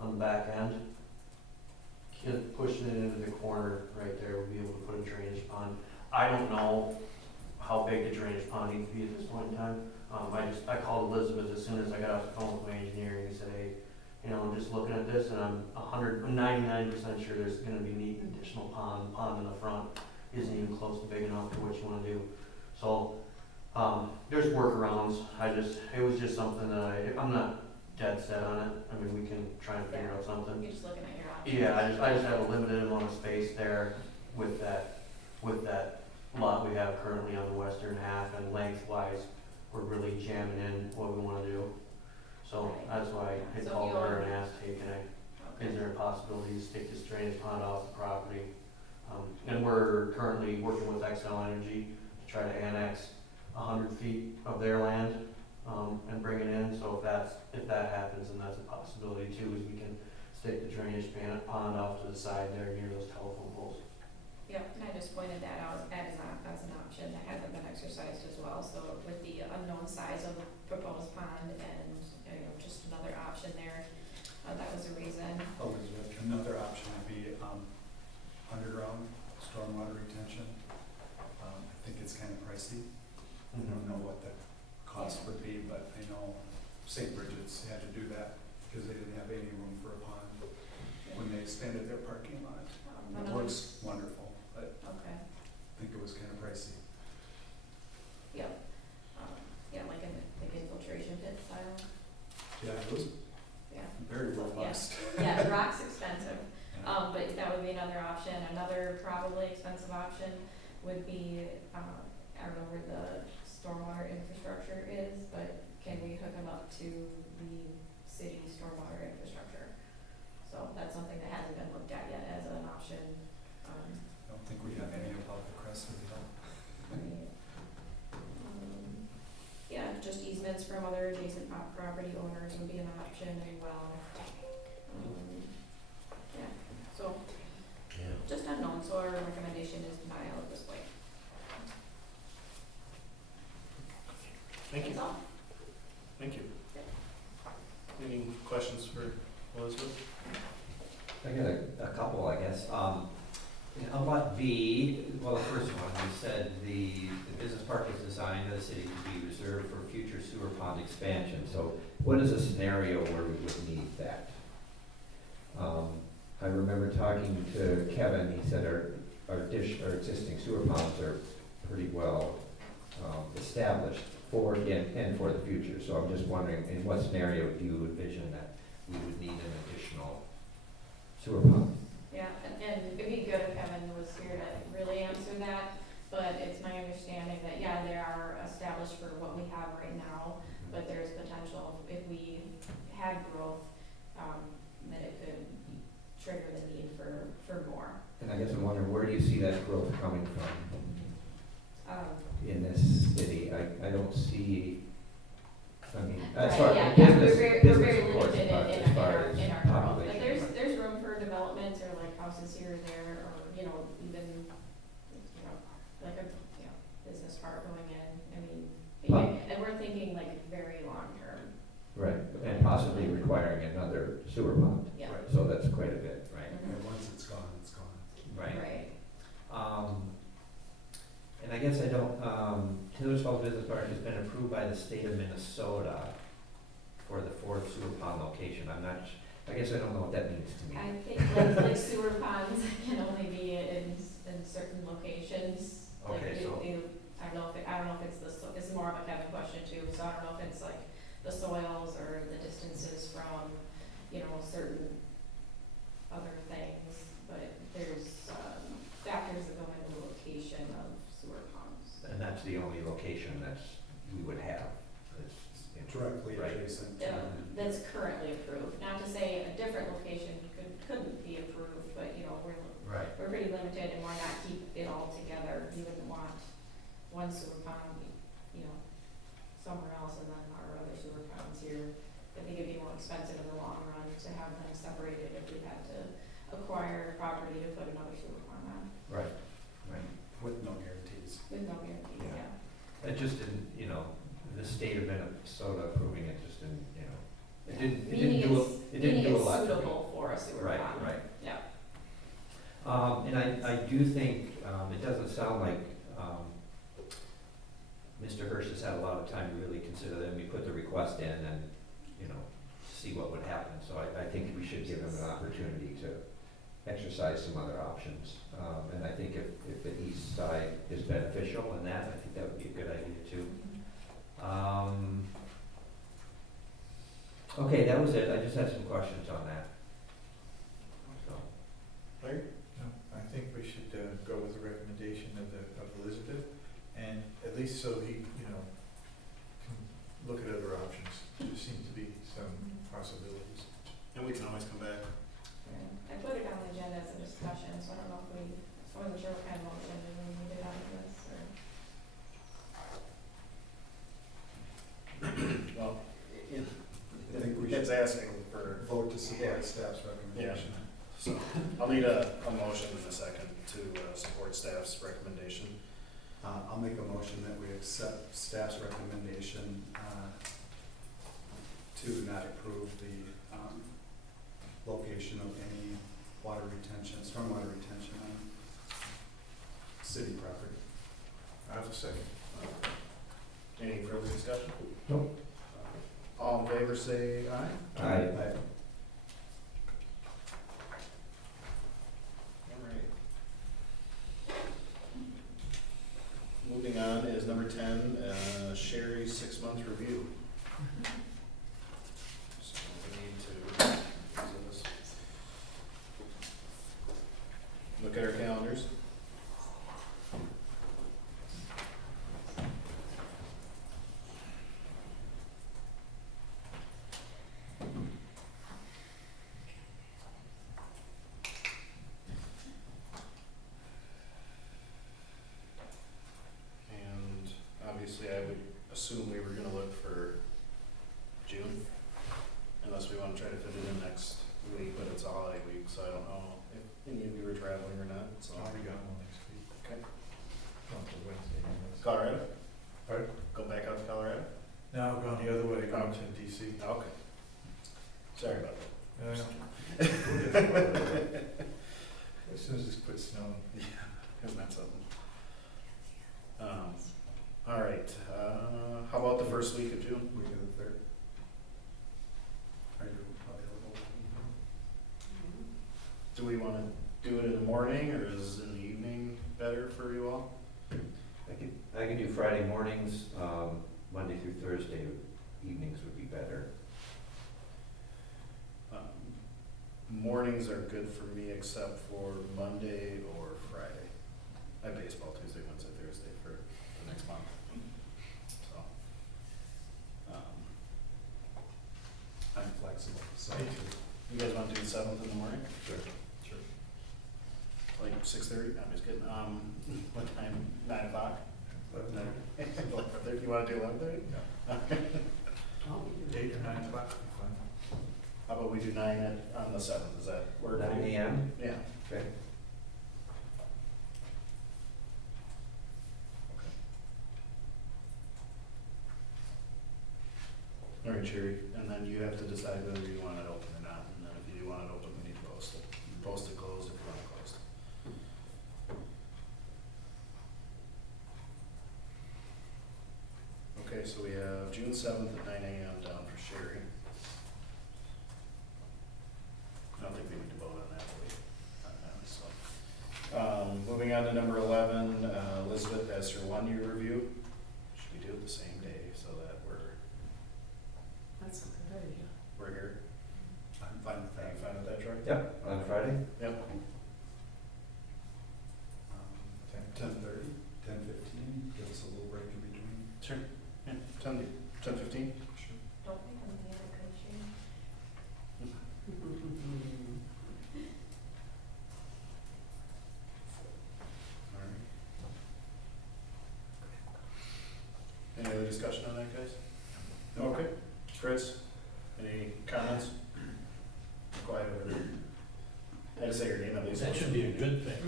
on the back end. Pushing it into the corner right there, we'll be able to put a drainage pond. I don't know how big the drainage pond needs to be at this point in time. I called Elizabeth as soon as I got off the phone with my engineer, and he said, hey, I'm just looking at this, and I'm 99% sure there's gonna be need an additional pond in the front isn't even close to big enough for what you wanna do. So, there's workarounds. It was just something that I'm not dead set on it. I mean, we can try and figure out something. You're just looking at your options. Yeah, I just have a limited amount of space there with that lot we have currently on the western half, and lengthwise, we're really jamming in what we wanna do. So that's why I So called you her want- and asked, hey, is there a possibility to take this drainage pond off the property? And we're currently working with Xcel Energy to try to annex 100 feet of their land, and bring it in. So if that happens, then that's a possibility too, is we can stick the drainage pond off to the side there near those telephone poles. Yep, and I just pointed that out as an option that hasn't been exercised as well, so with the unknown size of the proposed pond and, just another option there, that was a reason. Elizabeth, another option would be, underground stormwater retention. I think it's kind of pricey. I don't know what the cost would be, but I know St. Bridget's had to do that because they didn't have any room for a pond when they expanded their parking lot. It Another- works wonderful, but Okay, I think it was kind of pricey. yep. Yeah, like infiltration pit style, Yeah, it was yeah. very robust. Yeah, the rock's expensive. Yeah. But that would be another option. Another probably expensive option would be, I don't know where the stormwater infrastructure is, but can we hook them up to the city stormwater infrastructure? So that's something that hasn't been looked at yet as an option. I don't think we have any about the crest of the hill. Yeah, just easements from other adjacent property owners would be an option as well. Yeah, so Yeah. just unknown, so our recommendation is denial at this point. Thank you, That's all. thank you. Any questions for Elizabeth? I got a couple, I guess. On lot B, well, the first one, you said the business park is designed by the city to be reserved for future sewer pond expansion. So what is a scenario where we would need that? I remember talking to Kevin, he said our existing sewer ponds are pretty well established for and for the future. So I'm just wondering, in what scenario do you envision that we would need an additional sewer pond? Yeah, and it'd be good if Evan was here to really answer that, but it's my understanding that, yeah, they are established for what we have right now, but there's potential if we had growth, that it could trigger the need for more. And I guess I'm wondering, where do you see that growth coming from in this city? I don't see, I mean, as far Right, as yeah, business, we're very of course, limited but in as far our as growth, population. but there's room for development or like houses here or there, or, even, like a, business park going in, I mean, and we're thinking like very long term. Right, and possibly requiring another sewer pond. Yeah. So that's quite a bit, right? And once it's gone, it's gone. Right. And I guess I don't, Taylor's Falls Business Park has been approved by the state of Minnesota for the fourth sewer pond location. I guess I don't know what that means to me. I think like sewer ponds can only be in certain locations. Like, Okay, so- I don't know if it's this is more of a Kevin question too, so I don't know if it's like the soils or the distances from, certain other things, but there's, factors that go into the location of sewer ponds. And that's the only location we would have. Directly Right. adjacent. That's currently approved, not to say a different location couldn't be approved, but, Right. we're pretty limited and why not keep it all together? You wouldn't want one sewer pond, somewhere else and then our other sewer ponds here. I think it'd be more expensive in the long run to have them separated if we had to acquire property to put another sewer pond on, Right, right. With no guarantees. with no guarantees, Yeah. yeah. It just didn't, the state of Minnesota approving it just didn't, it didn't Meaning do, it's- it didn't do a lot. Meaning it's suitable for a sewer Right, pond. right. Yeah. And I do think, it doesn't sound like, Mr. Hirsch has had a lot of time to really consider that, and we put the request in and, see what would happen. So I think we should give him an opportunity to exercise some other options. And I think if the east side is beneficial in that, I think that would be a good idea too. Okay, that was it, I just had some questions on that. So, Larry? No, I think we should go with the recommendation of Elizabeth, and at least so he, can look at other options. There seem to be some possibilities. And we can always come back. I put it on the agenda as a discussion, so I don't know if I wasn't sure what kind of motion we needed out of this, or. Well, I think we it's should asking for, vote to support staff's recommendation. so I'll need a motion in a second to support staff's recommendation. I'll make a motion that we accept staff's recommendation to not approve the location of any water retention, stormwater retention on city property. I have a second. Any further discussion? Nope. All in favor, say aye. Aye. All right. Moving on is number 10, Sherry's 6-month review. So we need to look at our calendars. And obviously, I would assume we were gonna look for June, unless we wanna try to fit it in next week, but it's a holiday week, so I don't know if any of you are traveling or not, so. I'll be gone next week. Okay. Not till Wednesday. anyways. Colorado? Pardon? Go back out to Colorado? No, I'm going the other way, going to DC. Okay. Sorry about that. As soon as this quits snowing. Isn't that something? All right, how about the first week of June? We do the third. Are you available? Do we wanna do it in the morning, or is in the evening better for you all? I can do Friday mornings, Monday through Thursday evenings would be better. Mornings are good for me except for Monday or Friday. I have baseball Tuesday, Wednesday, Thursday for the next month. So, I'm flexible, so. you guys want to do the 7th in the morning? Sure. Sure. Like 6:30? I'm just kidding. What time? 9 o'clock? 11:30? You wanna do 11:30? No. 8 or 9 o'clock would be fine. How about we do 9 on the 7th? Does that work? 9 AM? Yeah. Okay. All right, Sherry, and then you have to decide whether you want it open or not, and then if you do want it open, we need to post it. Post it closed if you want it closed. Okay, so we have June 7th at 9 AM down for Sherry. I don't think we need to vote on that, do we? Honestly. Moving on to number 11, Elizabeth has her 1-year review. Should we do it the same day so that That's a good idea. we're here? I'm fine with Are that. you fine with that, Troy? Yep, on Friday? Yep. 10:30, 10:15, give us a little break in between. Sure. Yeah, 10:15? Sure. Don't think I'm the other good shape. All right. Any other discussion on that, guys? Okay. Chris, any comments? Quiet over there. I had to say your name at least. That should be a good thing.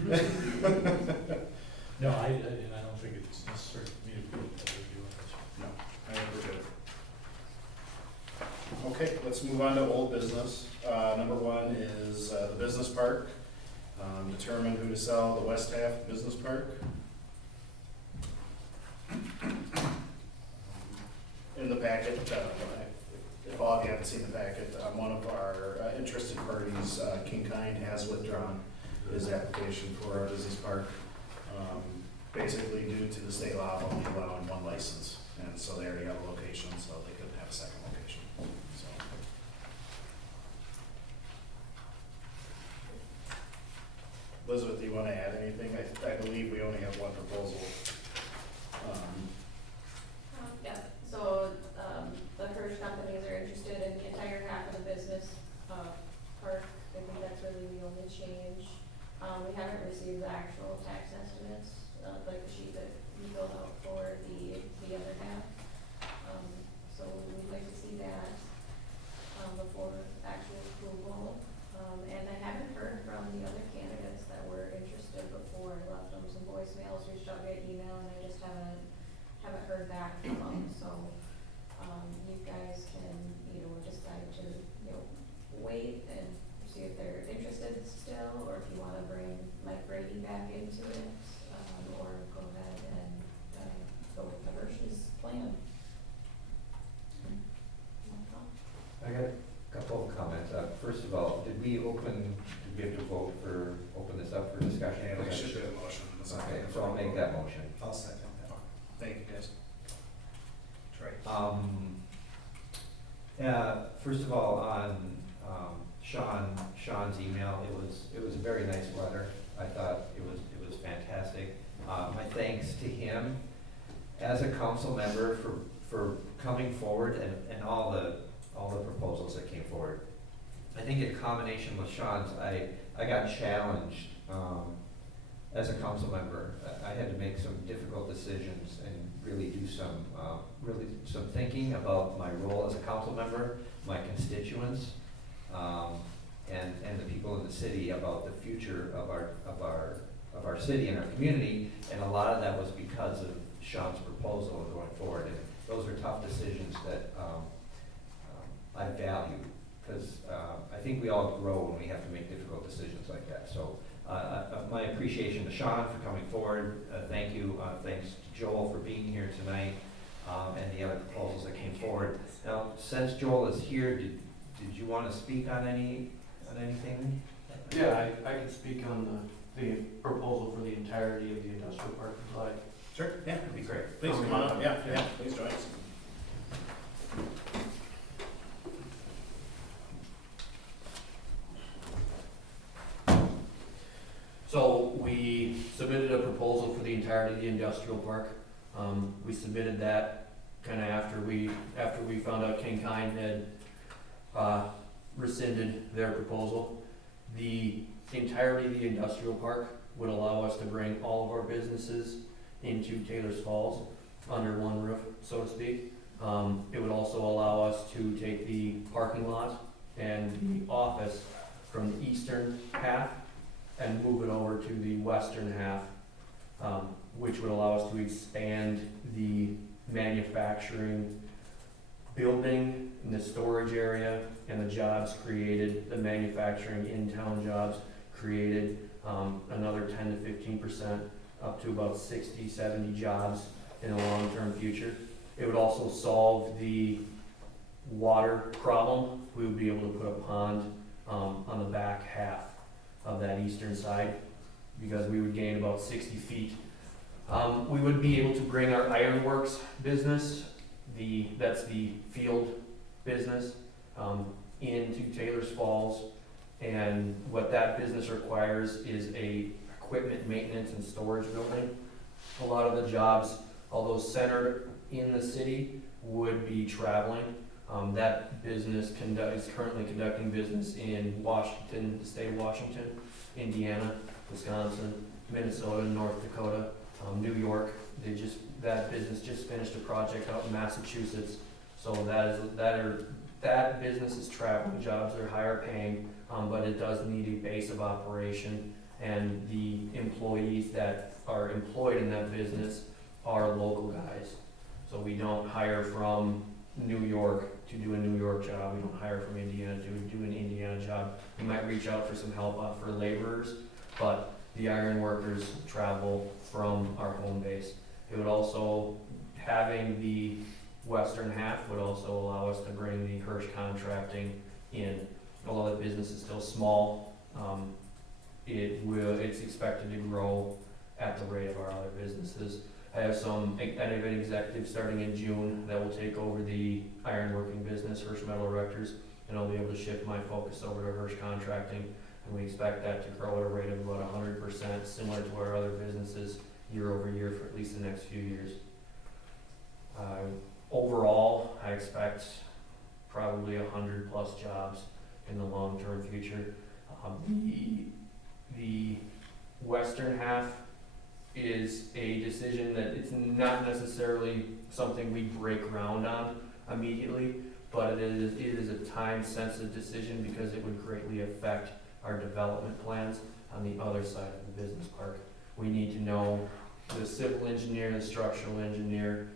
No, and I don't think it's necessary for me to do that review on this. No, I think we're good. Okay, let's move on to old business. Number 1 is the business park. Determine who to sell the west half of the business park. In the packet, if all of you haven't seen the packet, one of our interested parties, King Kind, has withdrawn his application for our business park. Basically due to the state law of only allowing 1 license, and so they already have a location, so they couldn't have a second location. So Elizabeth, do you wanna add anything? I believe we only have one proposal. Yeah, so, the Hirsch companies are interested in the entire half of the business, park. I think that's really the only change. We haven't received the actual tax estimates, like the sheet that we filled out for the other half. So we'd like to see that, before actual approval. And I haven't heard from the other candidates that were interested before. I left them some voicemails, reached out via email, and I just haven't heard back from them. So, you guys can, decide to, wait and see if they're interested still, or if you wanna bring Mike Brady back into it, or go ahead and, go with the Hirsch's plan. I got a couple of comments. First of all, did we open this up for discussion? We should do a motion. Okay, so I'll make that motion. I'll second that. Thank you, guys. Troy. First of all, on Sean's email, it was a very nice letter. I thought it was fantastic. My thanks to him as a council member for coming forward and all the proposals that came forward. I think in combination with Sean's, I got challenged as a council member. I had to make some difficult decisions and really do some thinking about my role as a council member, my constituents, and the people in the city about the future of our city and our community. And a lot of that was because of Sean's proposal going forward. And those are tough decisions that I value, because I think we all grow when we have to make difficult decisions like that. So my appreciation to Sean for coming forward. Thank you. Thanks to Joel for being here tonight, and the other proposals that came forward. Now, since Joel is here, did you want to speak on anything? Yeah, I can speak on the proposal for the entirety of the industrial park, if you like. Sure, yeah, that'd be great. Please Okay. come on up, yeah, please join us. So we submitted a proposal for the entirety of the industrial park. We submitted that kind of after we found out King Kine had rescinded their proposal. The entirety of the industrial park would allow us to bring all of our businesses into Taylor's Falls under one roof, so to speak. It would also allow us to take the parking lot and the office from the eastern half and move it over to the western half, which would allow us to expand the manufacturing building and the storage area and the jobs created, the manufacturing in-town jobs created, another 10 to 15%, up to about 60, 70 jobs in the long-term future. It would also solve the water problem. We would be able to put a pond on the back half of that eastern side, because we would gain about 60 feet. We would be able to bring our ironworks business, that's the field business, into Taylor's Falls. And what that business requires is a equipment maintenance and storage building. A lot of the jobs, although centered in the city, would be traveling. That business is currently conducting business in Washington, the state of Washington, Indiana, Wisconsin, Minnesota, North Dakota, New York. That business just finished a project out in Massachusetts. So that business is traveling jobs. They're higher paying, but it does need a base of operation. And the employees that are employed in that business are local guys. So we don't hire from New York to do a New York job. We don't hire from Indiana to do an Indiana job. We might reach out for some help for laborers, but the iron workers travel from our home base. It would also, having the western half would also allow us to bring the Hirsch Contracting in. Although the business is still small, it's expected to grow at the rate of our other businesses. I have an executive starting in June that will take over the ironworking business, Hirsch Metal Erectors, and I'll be able to shift my focus over to Hirsch Contracting, and we expect that to grow at a rate of about 100% rent similar to our other businesses year over year for at least the next few years. Overall, I expect probably 100+ jobs in the long-term future. The western half is a decision that it's not necessarily something we break ground on immediately, but it is a time-sensitive decision because it would greatly affect our development plans on the other side of the business park. We need to know the civil engineer, the structural engineer,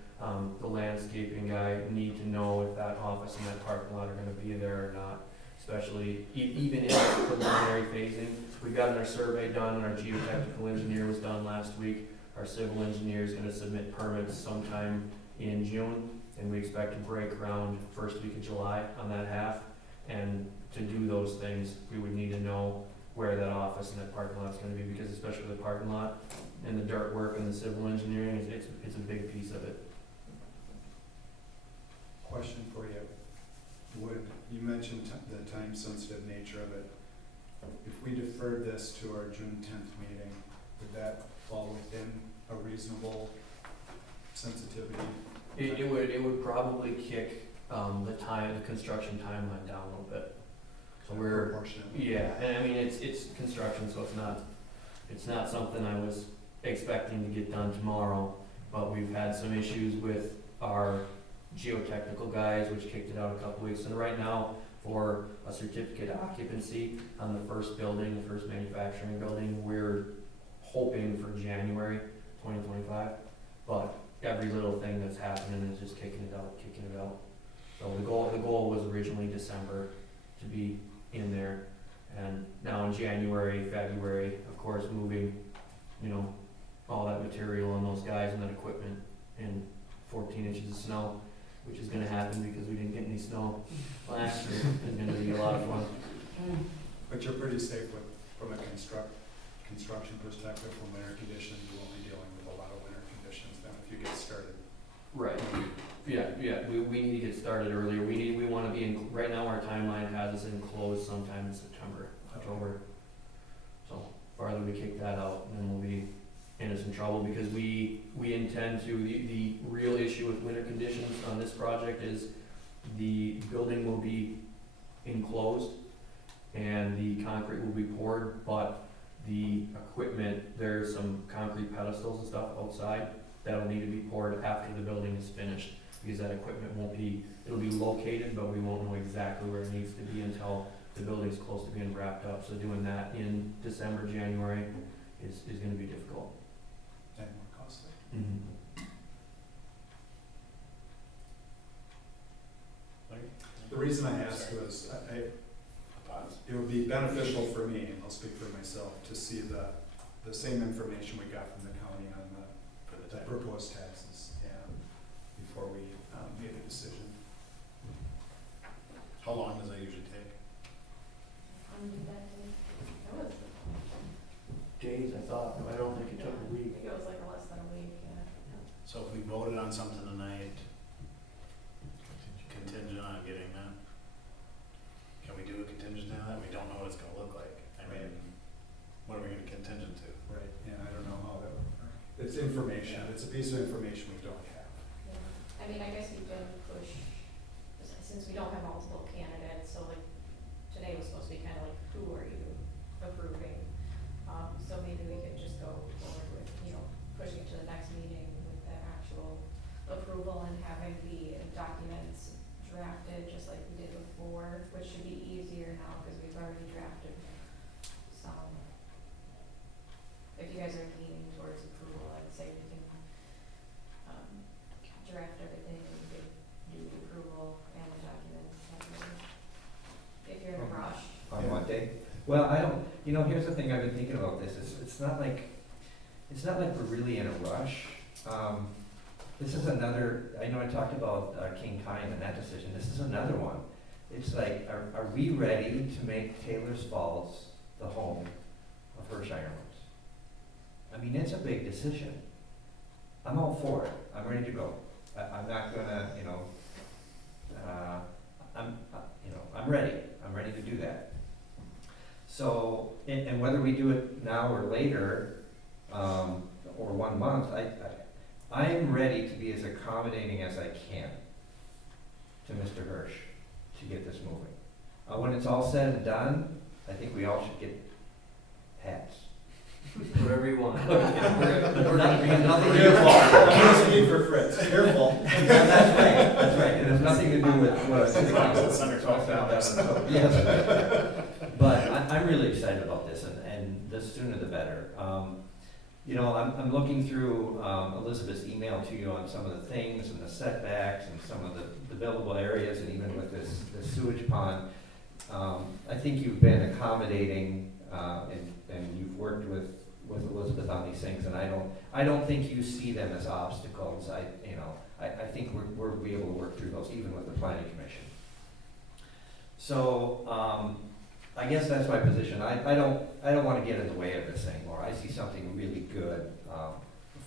the landscaping guy need to know if that office and that parking lot are gonna be there or not, especially even in the preliminary phasing. We got our survey done, and our geotechnical engineer was done last week. Our civil engineer is gonna submit permits sometime in June, and we expect to break ground first week of July on that half. And to do those things, we would need to know where that office and that parking lot is gonna be, because especially the parking lot and the dirt work and the civil engineering, it's a big piece of it. Question for you. You mentioned the time-sensitive nature of it. If we deferred this to our June 10th meeting, would that fall within a reasonable sensitivity? It would probably kick the construction timeline down a little bit. So we're, Proportionately. yeah, and I mean, it's construction, so it's not something I was expecting to get done tomorrow, but we've had some issues with our geotechnical guys, which kicked it out a couple weeks. And right now, for a certificate of occupancy on the first building, the first manufacturing building, we're hoping for January 2025, but every little thing that's happening is just kicking it out. So the goal was originally December to be in there, and now in January, February, of course, moving, all that material and those guys and that equipment in 14 inches of snow, which is gonna happen because we didn't get any snow last year. It's gonna be a lot of fun. But you're pretty safe from a construction perspective, from winter conditions. You won't be dealing with a lot of winter conditions then if you get started. Right. Yeah, we need to get started earlier. We wanna be in, right now our timeline has us enclosed sometime in September, October. So farther we kick that out, then we'll be in some trouble, because we intend to, the real issue with winter conditions on this project is the building will be enclosed and the concrete will be poured, but the equipment, there's some concrete pedestals and stuff outside that'll need to be poured after the building is finished, because that equipment it'll be located, but we won't know exactly where it needs to be until the building's close to being wrapped up. So doing that in December, January is gonna be difficult. And more costly. The reason I asked was, it would be beneficial for me, I'll speak for myself, to see the same information we got from the county on the proposed taxes, and before we made a decision. How long does that usually take? That was, Days, I thought, but I don't think it took a I week. think it was like less than a week, yeah. So if we voted on something tonight, contingent on getting that, can we do a contingent on that? We don't know what it's gonna look like. I mean, what are we gonna contingent to? Right. And I don't know how that would work. It's information, it's a piece of information we don't have. Yeah. I mean, I guess we can push, since we don't have multiple candidates, so like, today was supposed to be kind of like, who are you approving? So maybe we could just go forward with, pushing it to the next meeting with the actual approval and having the documents drafted just like we did before, which should be easier now because we've already drafted some. If you guys are leaning towards approval, I'd say we can, draft everything and we could do the approval and the documents separately. If you're in a rush. On what day? Well, I don't, here's the thing, I've been thinking about this, it's not like we're really in a rush. This is another, I know I talked about King Time and that decision, this is another one. It's like, are we ready to make Taylor's Falls the home of Hirsch Iron Works? I mean, it's a big decision. I'm all for it, I'm ready to go. I'm not gonna, I'm ready to do that. So, and whether we do it now or later, or 1 month, I am ready to be as accommodating as I can to Mr. Hirsch to get this moving. When it's all said and done, I think we all should get hats. Whatever you want. We're not being nothing. Careful. I'm listening for Fritz. Careful. That's right, it has nothing to do with what I said. It's under $12. Yes. But I'm really excited about this, and the sooner the better. You know, I'm looking through Elizabeth's email to you on some of the things and the setbacks and some of the buildable areas, and even with this sewage pond. I think you've been accommodating, and you've worked with Elizabeth on these things, and I don't think you see them as obstacles. I think we'll be able to work through those even with the planning commission. So, I guess that's my position. I don't want to get in the way of this anymore. I see something really good,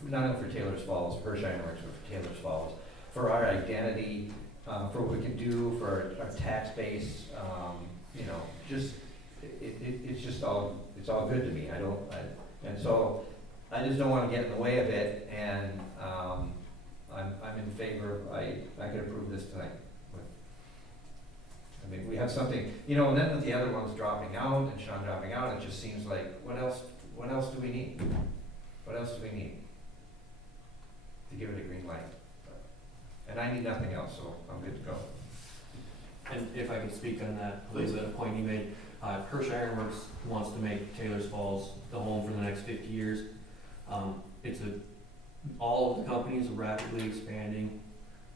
not only for Taylor's Falls, Hirsch Ironworks, but for Taylor's Falls, for our identity, for what we can do for our tax base. You know, just it's just all good to me. And so I just don't want to get in the way of it. And I'm in favor. I could approve this tonight. I mean, we have something, you know, and then with the other ones dropping out and Sean dropping out, it just seems like, what else do we need? What else do we need to give it a green light? And I need nothing else, so I'm good to go. And if I can speak on that, a little bit, a point you made, Hirsch Ironworks wants to make Taylor's Falls the home for the next 50 years. All of the companies are rapidly expanding.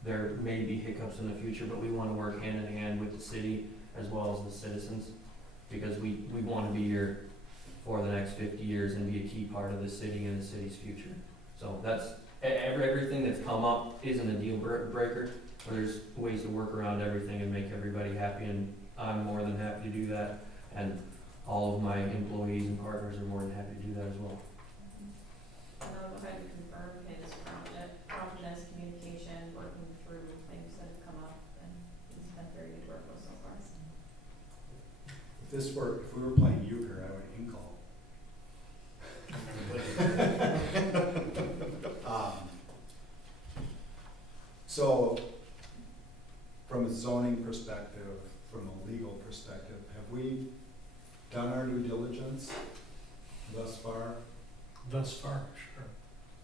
There may be hiccups in the future, but we want to work hand in hand with the city as well as the citizens, because we want to be here for the next 50 years and be a key part of the city and the city's future. So that's, everything that's come up isn't a deal breaker, but there's ways to work around everything and make everybody happy, and I'm more than happy to do that, and all of my employees and partners are more than happy to do that as well. And I'll go ahead and confirm his promptness, communication, working through things that have come up, and he's been very good to work with so far. If we were playing euchre, I would inkle. So, from a zoning perspective, from a legal perspective, have we done our due diligence thus far Thus far, sure.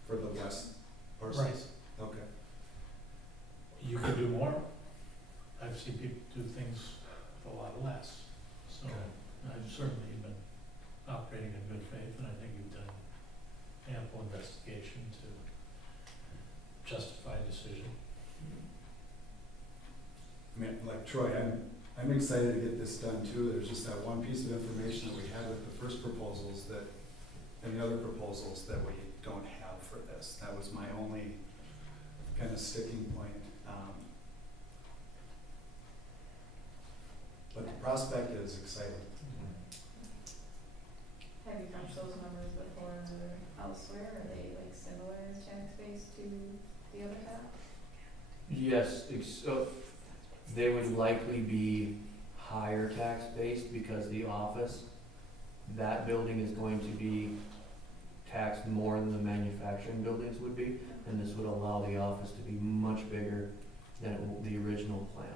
for the west parcels? Right. Okay. You can do more. I've seen people do things with a lot less. So I've certainly been operating in good faith, and I think you've done ample investigation to justify a decision. I mean, like Troy, I'm excited to get this done too. There's just that one piece of information that we had with the first proposals and the other proposals that we don't have for this. That was my only kind of sticking point. But the prospect is exciting. Have you crunched those numbers before elsewhere? Are they like similar tax base to the other half? Yes, they would likely be higher tax based because the office, that building is going to be taxed more than the manufacturing buildings would be, and this would allow the office to be much bigger than the original plan.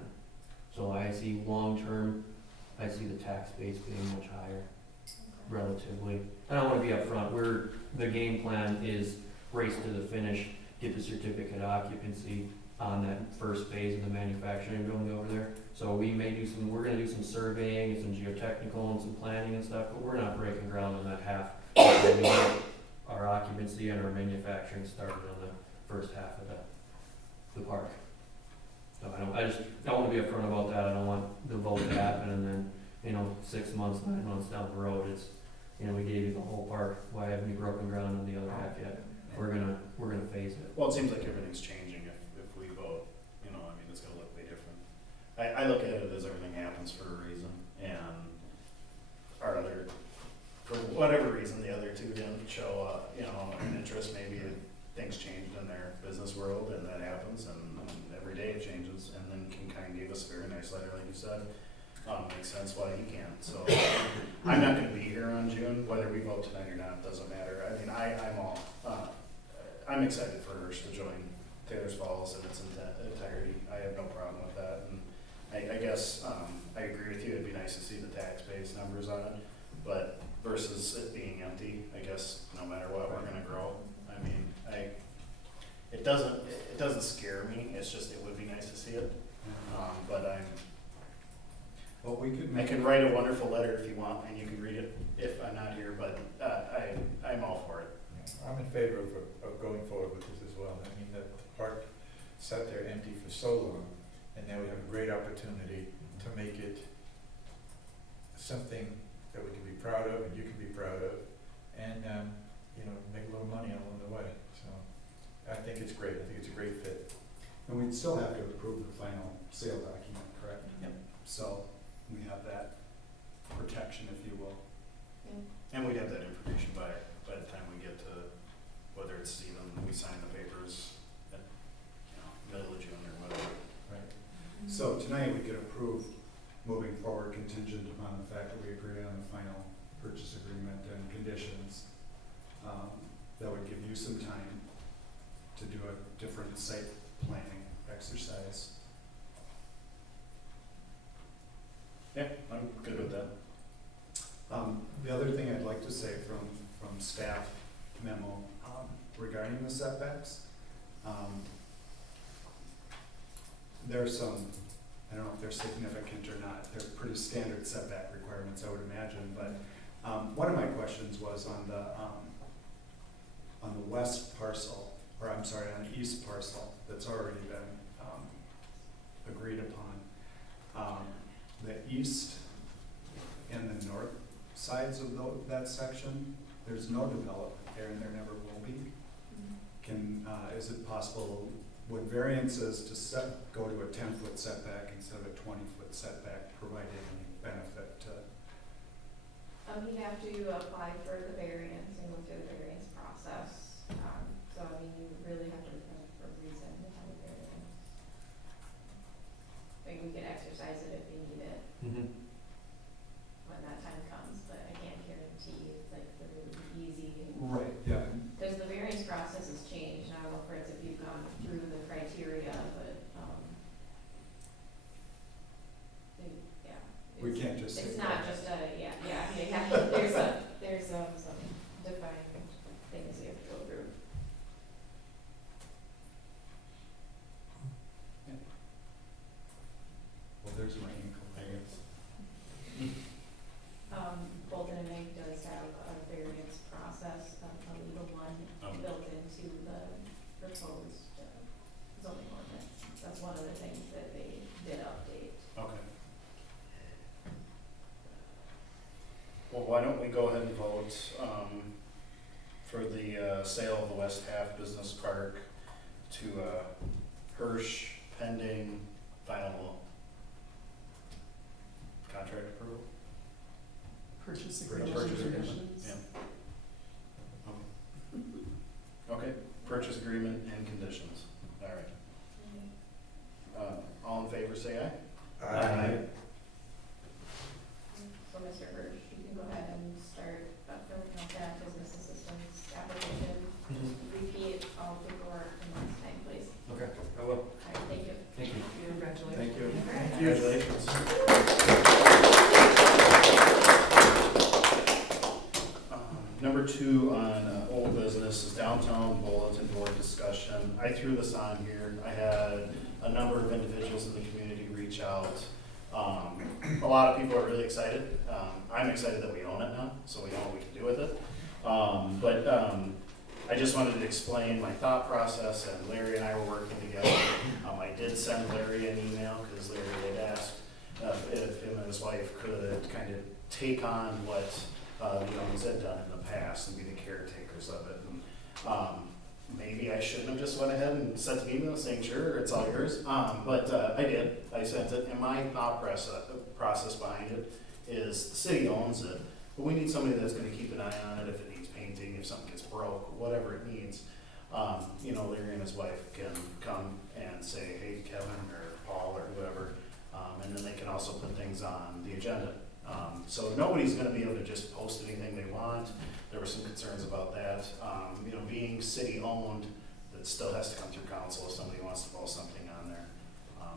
So I see long-term, I see the tax base being much higher relatively. And I want to be upfront, the game plan is race to the finish, get the certificate of occupancy on that first phase of the manufacturing building over there. So we're gonna do some surveying and some geotechnical and some planning and stuff, but we're not breaking ground on that half. We get our occupancy and our manufacturing started on the first half of the park. So I want to be upfront about that. I don't want the vote to happen and then, 6 months, 9 months down the road, it's, we gave you the whole park. Why haven't you broken ground on the other half yet? We're gonna phase it. Well, it seems like everything's changing if we vote, it's gonna look way different. I look at it as everything happens for a reason, and for whatever reason, the other two didn't show up, an interest, maybe things changed in their business world, and that happens, and every day it changes, and then King Kind gave us a very nice letter, like you said, makes sense why he can't, so. I'm not gonna be here on June, whether we vote tonight or not, doesn't matter. I mean, I'm excited for Hirsch to join Taylor's Falls in its entirety. I have no problem with that, and I guess, I agree with you, it'd be nice to see the tax base numbers on it, but versus it being empty, I guess, no matter what, we're gonna grow. I mean, it doesn't scare me, it's just, it would be nice to see it, but Well, we could I make can write a wonderful letter if you want, and you can read it if I'm not here, but, I'm all for it. I'm in favor of going forward with this as well. I mean, the park sat there empty for so long, and now we have a great opportunity to make it something that we can be proud of, and you can be proud of, and, make a little money along the way. So I think it's great. I think it's a great fit. And we'd still have to approve the final sale document, correct? Yep. So we have that protection, if you will. And we'd have that information by the time we get to, whether it's Stephen, we sign the papers at, middle of June or whatever. Right. So tonight we could approve moving forward contingent upon the fact that we agree on the final purchase agreement and conditions. That would give you some time to do a different site planning exercise. Yeah, I'm good with that. The other thing I'd like to say from staff memo regarding the setbacks, there's some, I don't know if they're significant or not, they're pretty standard setback requirements, I would imagine, but one of my questions was on the west parcel, or I'm sorry, on the east parcel that's already been agreed upon. The east and the north sides of that section, there's no development there and there never will be. Is it possible, would variances to go to a 10-foot setback instead of a 20-foot setback provide any benefit to? He'd have to apply for the variance and go through the variance process. So I mean, you really have to look for a reason to have a variance. Like we can exercise it if we need it when that time comes, but I can't guarantee it's like really easy. Right, yeah. Because the variance process has changed. I don't know, Fritz, if you've gone through the criteria, but, yeah. We can't just say. It's not just a, I mean, there's some defined things you have to go through. Well, there's my inconvenience. Bolton and Meg does have a variance process, a legal one, built into the proposed zoning ordinance. That's one of the things that they did update. Okay. Well, why don't we go ahead and vote, for the, sale of the west half business park to, Hirsch pending final contract approval? Purchase Purchase agreement agreement, conditions. Okay, purchase agreement and conditions, all right. All in favor, say aye. Aye. So Mr. Hirsch, you can go ahead and start filling out that business assistance application. Repeat all paperwork from last time, please. Okay, I will. All right, thank you. Thank you. Congratulations. Thank you. All right. Congratulations. Number 2 on old business is downtown bulletin board discussion. I threw this on here. I had a number of individuals in the community reach out. A lot of people are really excited. I'm excited that we own it now, so we know what we can do with it. I just wanted to explain my thought process, and Larry and I were working together. I did send Larry an email because Larry had asked if him and his wife could kind of take on what the Youngs had done in the past and be the caretakers of it. And maybe I shouldn't have just went ahead and sent an email saying, sure, it's all yours. But I did. I sent it, and my thought process behind it is the city owns it, but we need somebody that's going to keep an eye on it if it needs painting, if something gets broke, whatever it needs. Larry and his wife can come and say, hey, Kevin or Paul or whoever, and then they can also put things on the agenda. So nobody's gonna be able to just post anything they want. There were some concerns about that. You know, being city-owned, that still has to come through council if somebody wants to post something on there.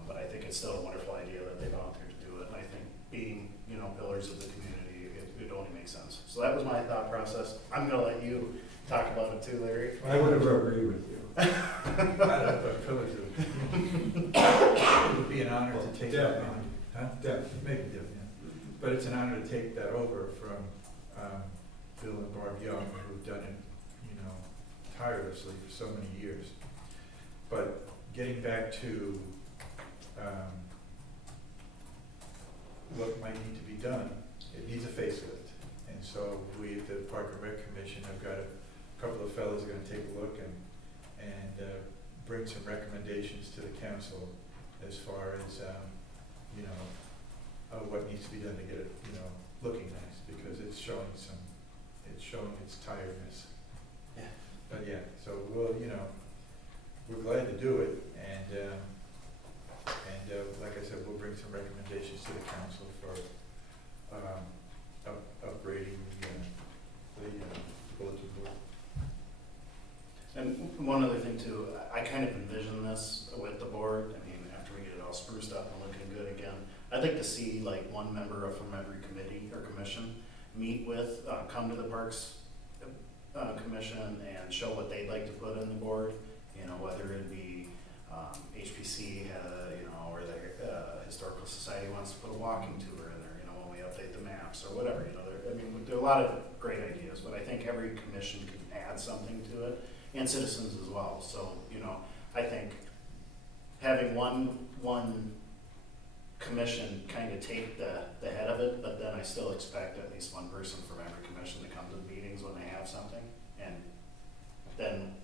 But I think it's still a wonderful idea that they volunteered to do it. And I think being, you know, pillars of the community, it only makes sense. So that was my thought process. I'm gonna let you talk about it too, Larry. I would have agreed with you. I don't know if Pillars it would be an honor to take that on. Huh? Maybe, yeah. But it's an honor to take that over from Bill and Barb Young, who've done it, you know, tirelessly for so many years. But getting back to what might need to be done, it needs a facelift. And so we, at the Park and Rec Commission, have got a couple of fellows are gonna take a look and bring some recommendations to the council as far as, you know, what needs to be done to get it, you know, looking nice, because it's showing its tiredness. Yeah. But yeah, so we'll, you know, we're glad to do it, and like I said, we'll bring some recommendations to the council for, upgrading the bulletin board. And one other thing too, I kind of envision this with the board. I mean, after we get it all spruced up and looking good again, I'd like to see like one member from every committee or commission meet with, come to the Parks Commission and show what they'd like to put in the board. You know, whether it be HPC, you know, or the Historical Society wants to put a walking tour in there. You know, when we update the maps or whatever. You know, there are a lot of great ideas, but I think every commission can add something to it. And citizens as well. So, you know, I think having one commission kind of take the head of it, but then I still expect at least one person from every commission to come to the meetings when they have something, and then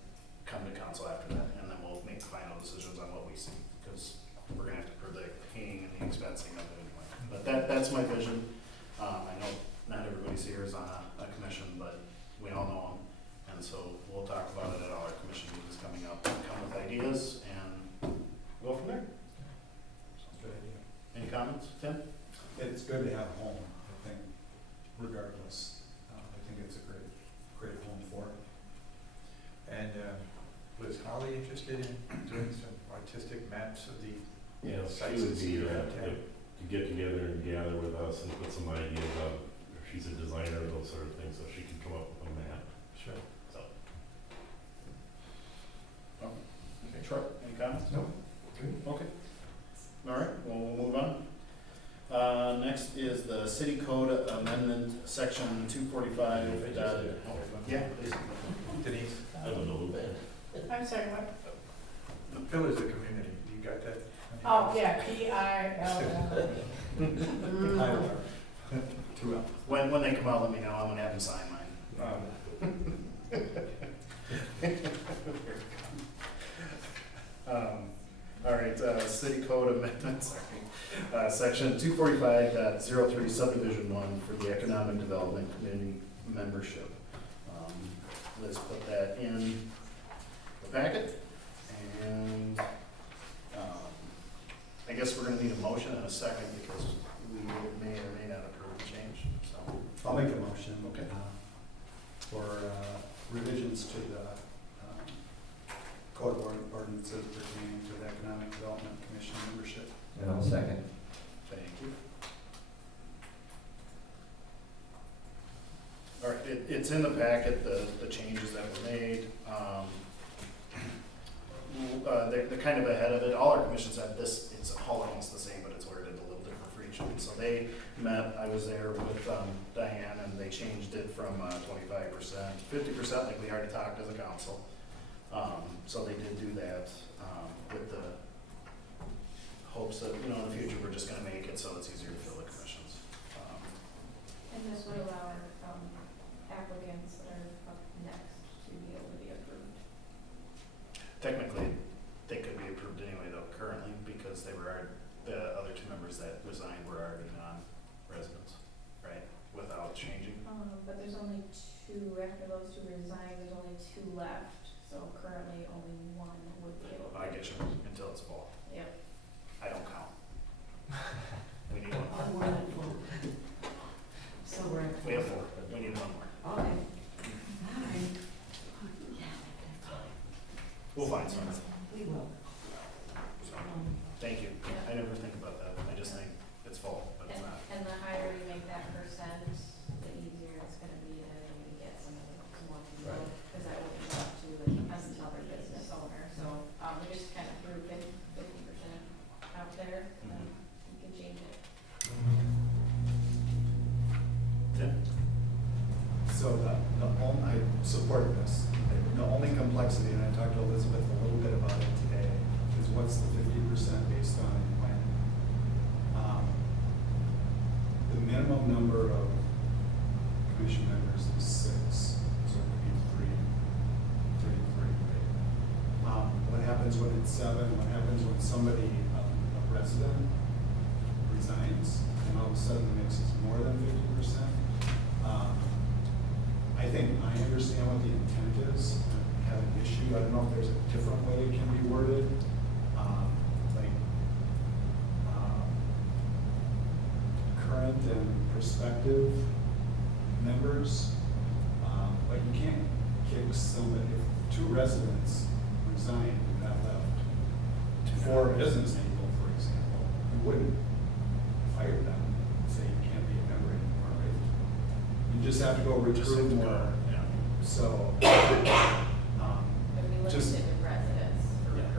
come to council after that, and then we'll make final decisions on what we see, because we're gonna have to prove the paying and the expensing of it anyway. But that's my vision. I know not everybody's here is on a commission, but we all know them. And so we'll talk about it at all our commission meetings coming up, come with ideas, and go from there. Sounds good idea. Any comments, Tim? It's good to have a home, I think, regardless. I think it's a great home for it. And was Holly interested in doing some artistic maps of the Yeah, sites she would to see be, around town? to get together and gather with us and put some ideas out. She's a designer of those sort of things, so she can come up with a map. Sure. So, Okay, Troy, any comments? No. Good. Okay. All right, well, we'll move on. Next is the city code amendment, section 245. Yeah, please. Denise, I don't know who that. I'm sorry, what? the Pillars of Community, you got that? Oh, yeah, PILL. When they come out, let me know. I'm gonna have them sign mine. All right, city code amendment, sorry. Section 245.03 subdivision 1 for the economic development committee membership. Let's put that in the packet. And I guess we're gonna need a motion in a second because we may or may not approve the change, so. I'll make a motion. Okay. For revisions to the code of ordinances pertaining to the Economic Development Commission membership. And I'll second. Thank you. All right, it's in the packet, the changes that were made. They're kind of ahead of it. All our commissions have this, it's all almost the same, but it's worded a little different for each one. So they met, I was there with Diane, and they changed it from 25%, 50%, like we already talked as a council. So they did do that with the hopes that, you know, in the future, we're just gonna make it so it's easier to fill the commissions. And this would allow our applicants that are up next to be able to be approved. Technically, they could be approved anyway though, currently, because they were, the other two members that resigned were already non-residents, right, without changing. But there's only two, after those two resign, there's only two left, so currently only one would be able to. I get you, until it's full. Yep. I don't count. We need one. More than full. We'll find something. We will. So, thank you. Yeah. I never think about that. I just think it's full, but it's not. And the higher you make that percent, the easier it's gonna be to get some more people, Right. because that will be up to another business owner, so, we just kind of threw 50% out there, and you can change it. Tim? So I support this. The only complexity, and I talked to Elizabeth a little bit about it today, is what's the 50% based on when? The minimum number of commission members is 6, so it could be 3, right? What happens when it's 7? What happens when somebody, a resident, resigns, and all of a sudden the mix is more than 50%? I think I understand what the intent is. I have an issue. I don't know if there's a different way it can be worded. Current and prospective members. But you can't kick somebody, if 2 residents resign and got left, 4 business people, for example, you wouldn't fire them and say you can't be a member anymore, right? You just have to go recruit more. Yeah. So, But we Just- limited the residents.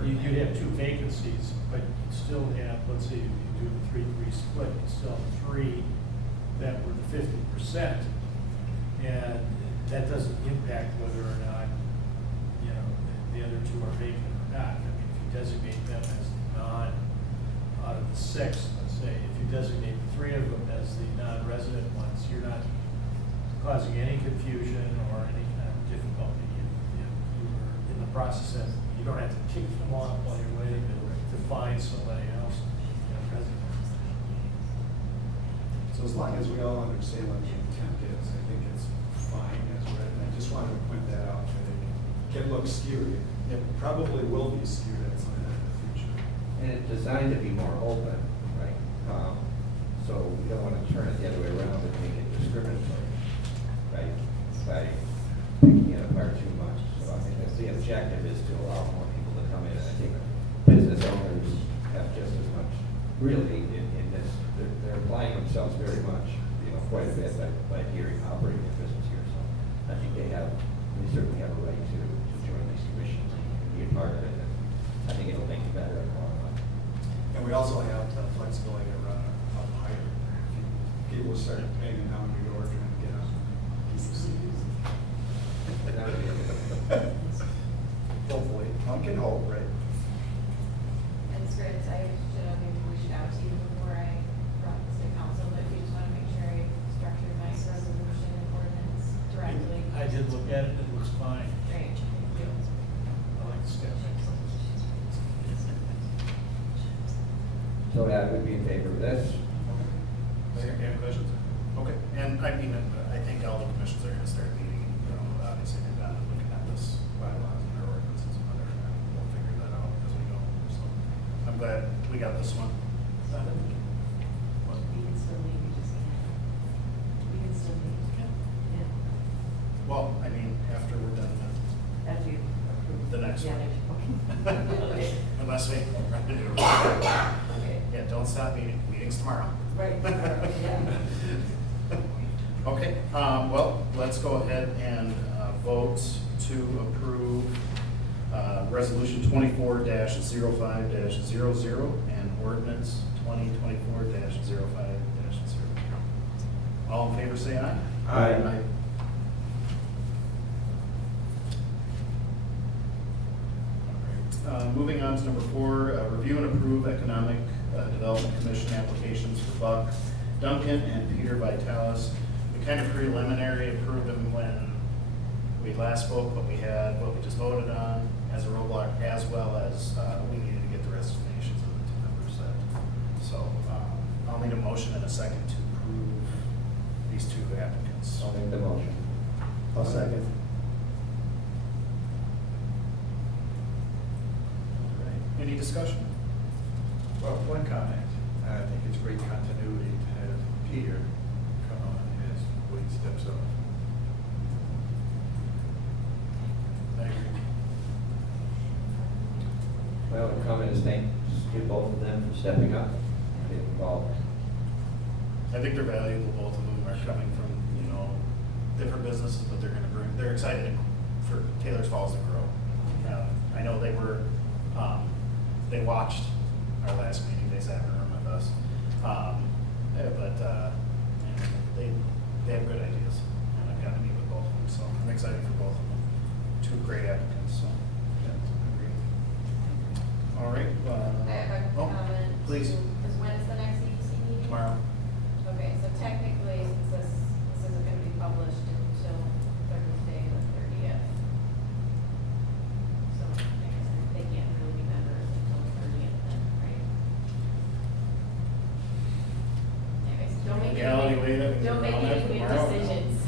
You'd have 2 vacancies, but you'd still have, let's say, if you do the 3-3 split, you'd still have 3 that were the 50%. And that doesn't impact whether or not, you know, the other 2 are vacant or not. I mean, if you designate them as non, out of the 6, let's say, if you designate 3 of them as the non-resident ones, you're not causing any confusion or any kind of difficulty. You were in the process of, you don't have to kick them off while you're waiting to find somebody else, you know, resident. so as long as we all understand what the intent is, I think it's fine as written. I just wanted to point that out, that it can look skewed. It probably will be skewed at some point in the future. And it's designed to be more open, right? So we don't want to turn it the other way around and make it discriminatory, right? By picking it apart too much. So I think that's the objective, is to allow more people to come in. And I think business owners have just as much, really, in this, they're applying themselves very much, you know, quite a bit by operating their business here. So I think they certainly have a right to join these commissions and be a part of it. And I think it'll make it better in the long run. And we also have the flexibility to run up higher. People start banging down your door trying to get out. That would be good. Hopefully, one can hope, right? And scripts, I should have maybe reached out to you before I brought this to council, but if you just want to make sure I structured my resolution and ordinance correctly. I did look at it, it looks fine. Great, thank you. I like the step. So I would be in favor of this. Any questions? Okay, and I mean, I think all the commissions are gonna start meeting, you know, obviously they've been looking at this bylaws and our ordinances and whatever, and we'll figure that out as we go, so. I'm glad we got this one. We can still meet, we just can't. We can still meet. Yeah. Well, I mean, after we're done, After you approve. The next one. Okay. unless we, Okay. yeah, don't stop meeting, meeting's tomorrow. Right, yeah. Okay, well, let's go ahead and vote to approve Resolution 24-05-00 and Ordinance 2024-05-00. All in favor, say aye. Aye. All right. Moving on to number 4, review and approve Economic Development Commission applications for Buck Duncan and Peter Vitalis. We kind of preliminary approved them when we last spoke, but we had what we just voted on as a roadblock, as well as we needed to get the resignations of the 2 members set. So I'll need a motion and a second to approve these 2 applicants. I'll make the motion. I'll second. All right. Any discussion? Well, one comment, I think it's great continuity to have Peter come on as Wade steps up. I agree. Well, the comment is thanks to both of them for stepping up, getting involved. I think they're valuable, both of them are coming from, you know, different businesses, but they're excited for Taylor's Falls to grow. I know they were, they watched our last meeting, they sat in a room with us. They have good ideas, and I've gotten to meet with both of them, so I'm excited for both of them. Two great applicants, so, yeah, agree. All right, I have a oh, comment. please. Because when is the next EDC meeting? Tomorrow. Okay, so technically, since this isn't gonna be published until Thursday, the 30th. So, I guess they can't really be members until the 30th then, right? Anyways, don't make Legality, don't make any good decisions.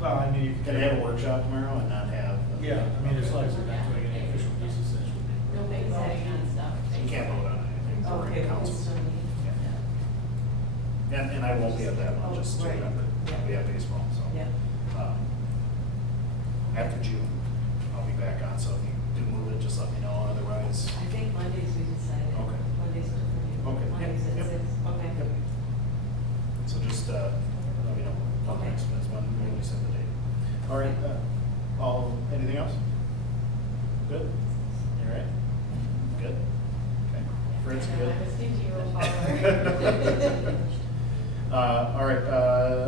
Well, I mean, you Can they have a workshop tomorrow and not have? yeah, I mean, as long as they're not doing any official business, that should be. No big setting on stuff. You can't vote on anything, we're Okay, in we'll council. still need, And I won't be at that one, Oh, just to right. remember, we have baseball, so. yeah. After June, I'll be back on, so if you do move it, just let me know, otherwise. I think Mondays we decided. Okay. Mondays are for you. Okay, yep, Mondays at yep. 6, okay. Yep. So just, let me know, Okay. next is when we set the date. All right, anything else? Good? You all right? Good? Okay. Fritz, good? I'm a stingy rule follower. All right,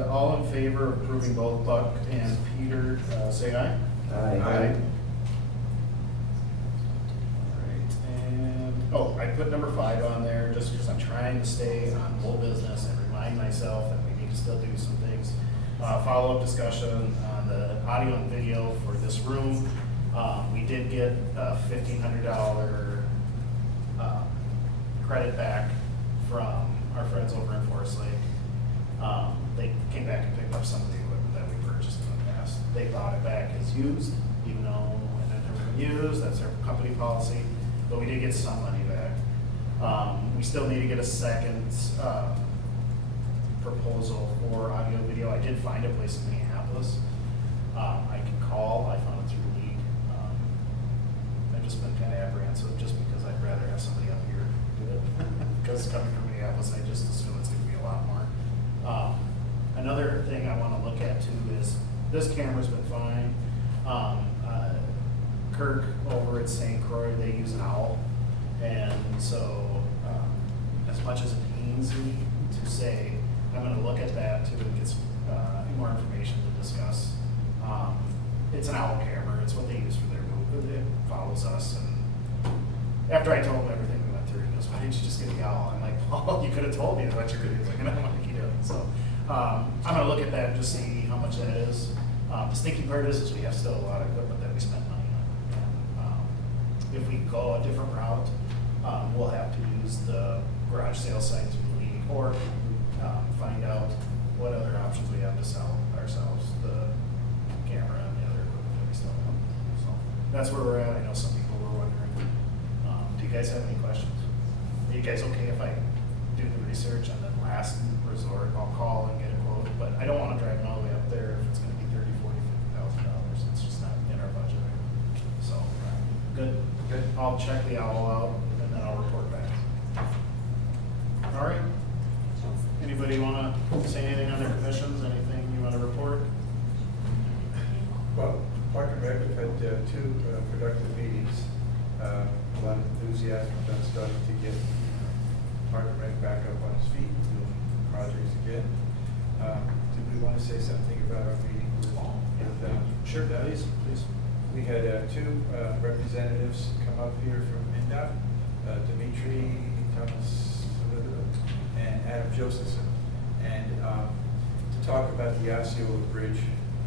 all in favor of approving both Buck and Peter, say aye. Aye. All right, and, oh, I put number 5 on there just because I'm trying to stay on whole business and remind myself that we need to still do some things. Follow-up discussion on the audio and video for this room. We did get a $1,500 credit back from our friends over in Forest Lake. They came back and picked up some of the equipment that we purchased in the past. They bought it back as used, even though it had never been used, that's their company policy, but we did get some money back. We still need to get a second proposal for audio video. I did find a place in Minneapolis. I can call, I found it through League. I've just been kind of apprehensive just because I'd rather have somebody up here do it. Because coming from Minneapolis, I just assume it's gonna be a lot more. Another thing I wanna look at too is, this camera's been fine. Kirk over at St. Croix, they use an owl. And so, as much as it pains me to say, I'm gonna look at that too and get some, more information to discuss. It's an owl camera, it's what they use for their move, it follows us, and after I told him everything we went through, he goes, why didn't you just get the owl? I'm like, well, you could have told me what you could do. He's like, I don't want to keep it. So, I'm gonna look at that and just see how much that is. The stinky part is we have still a lot of equipment that we spent money on. If we go a different route, we'll have to use the garage sale site through the league, or find out what other options we have to sell ourselves, the camera and the other equipment that we still have. So that's where we're at. I know some people were wondering. Do you guys have any questions? Are you guys okay if I do the research and then last resort, I'll call and get a quote? But I don't want to drive it all the way up there if it's going to be $30,000, $40,000, $50,000. It's just not in our budget. So, good. Good. I'll check the owl out and then I'll report back. All right. Anybody want to say anything on their commissions? Anything you want to report? Well, Park and Rec, we've had 2 productive meetings. A lot of enthusiasm about starting to get Park and Rec back up on its feet, doing projects again. Did we want to say something about our meeting with Sure, please. We had 2 representatives come up here from MnDOT, Dimitri Thomas and Adam Josephson, and to talk about the Osceola Bridge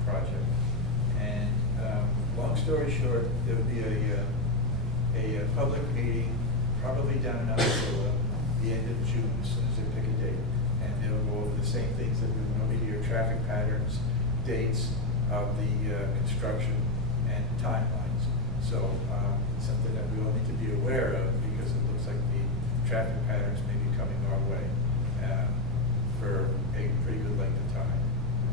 project. And long story short, there'll be a public meeting, probably down in Osceola, the end of June, as soon as they pick a date. And they'll go over the same things that we went over here, traffic patterns, dates of the construction, and timelines. So it's something that we all need to be aware of, because it looks like the traffic patterns may be coming our way for a pretty good length of time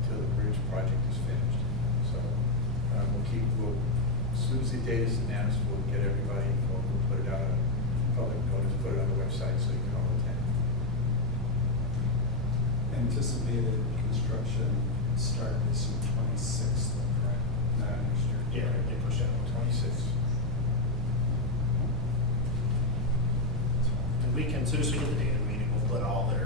until the bridge project is finished. So as soon as the date is announced, we'll get everybody involved, we'll put it out on public notice, put it on the website so you can all attend. Anticipated construction start is 26th, correct? Not next year. Yeah, they push that on 26. And we can, as soon as we get the data meeting, we'll put all their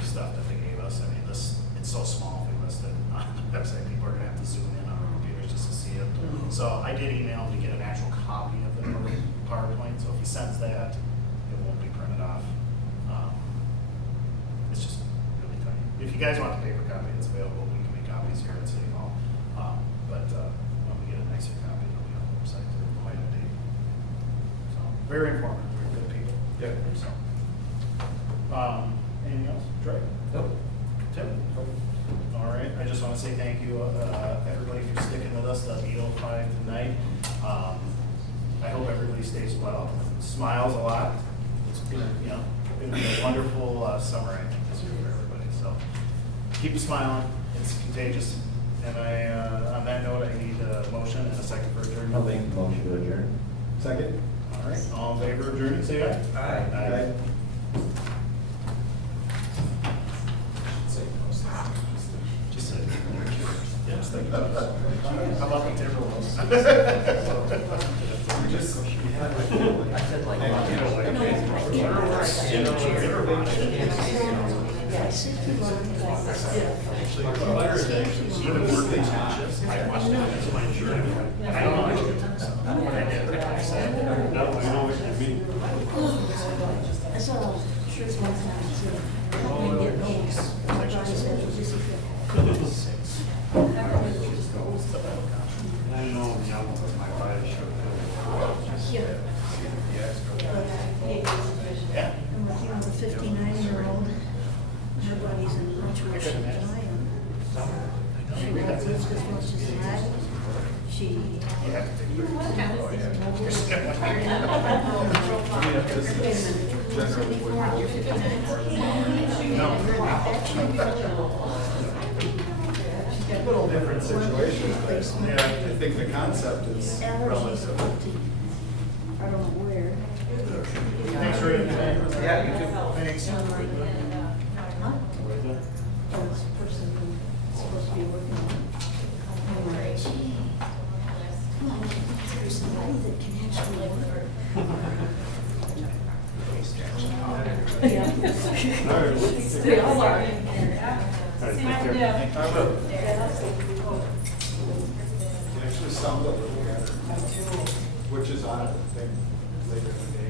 stuff that they gave us. I mean, it's so small, if we list it on the website, people are gonna have to zoom in on our computers just to see it. So I did email him to get an actual copy of the PowerPoint, so if he sends that, it won't be printed off. It's just really tiny. If you guys want the paper copy, it's available, we can make copies here at City Hall. But when we get a nicer copy, it'll be on the website, they're quite a date. So, very informative, very good people. Yeah. So, anything else? Trey? Nope. Tim? All right, I just want to say thank you, everybody, for sticking with us, the 8:05 tonight. I hope everybody stays well, smiles a lot. It's been, it'll be a wonderful summer, I think, this year for everybody. So keep smiling, it's contagious. And on that note, I need a motion and a second for adjournment. I'll make a motion to adjourn. Second? All right, all in favor of adjourning, say aye. Aye. Just say, yeah, just think about it. How about the Timberwolves? I said like. Even worse than conscious, I watched it as my journey. I don't know. What I did, I said, no, we know what you mean. That's all. Sure, it's one time. I know, young, my body showed Yeah. I'm working with a 59-year-old. Her body's in much worse shape than I am. She works as well as she's alive. She. You have to take Wait a minute. 74, you're 59. Little different situation, but Yeah. I think the concept is Allergies relative. to, I don't know where. Thanks for your time. Yeah, you too. Thanks. Huh? Oh, it's a person who's supposed to be working on. I'm like, gee, come on, is there somebody that can actually work? Yeah. They all are. It actually sounds a little better, which is odd, I think, later in the day.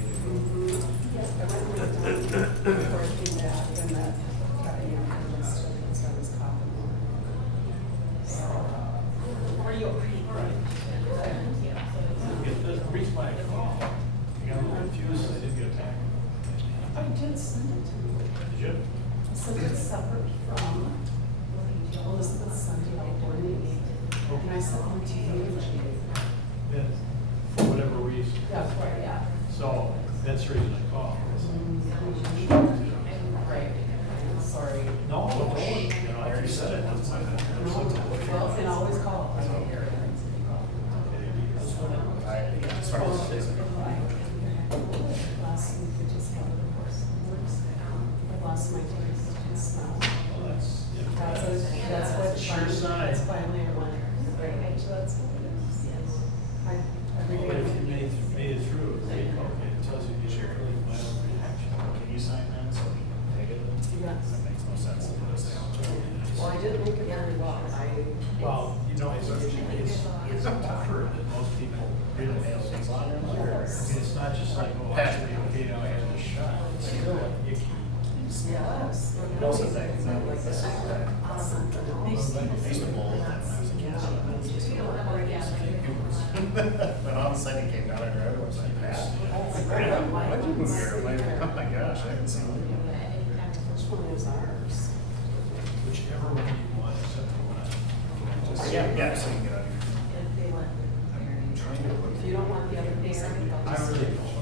The reason why I called, I got a little confused, I didn't get a pack. I did send it to you. Did you? So it's separate from Elizabeth Sunday outboarding. And I sent one to you. Yeah, for whatever reason. That's right, yeah. So that's the reason I called. Right. Sorry. No, don't worry. You know, I already said it. That's my bad. Well, and always call. As far as this. Last week, it just got worse. I lost my taste and smell. Well, that's, That's what. Sure sign. It's finally it went. So that's what it is, yes. but if you made it through, it tells you you should really mild reaction. Can you sign that so we can take it? Yes. That makes no sense to put us down. Well, I didn't make it very well. Well, you know, it's tougher than most people really nail things on. I mean, it's not just like, oh, I have to be okay now, I have this shot. It's still like icky. Yes. It also thinks that like this is that. I used to bowl that when I was a kid. But all of a sudden he came down our driveway, I was like, Pat, why'd you move here? I'm like, oh my gosh, I haven't seen you. Which one is ours? Whichever one you want, except for one. Yeah, so you can get out of If you don't want the other pair, I really don't.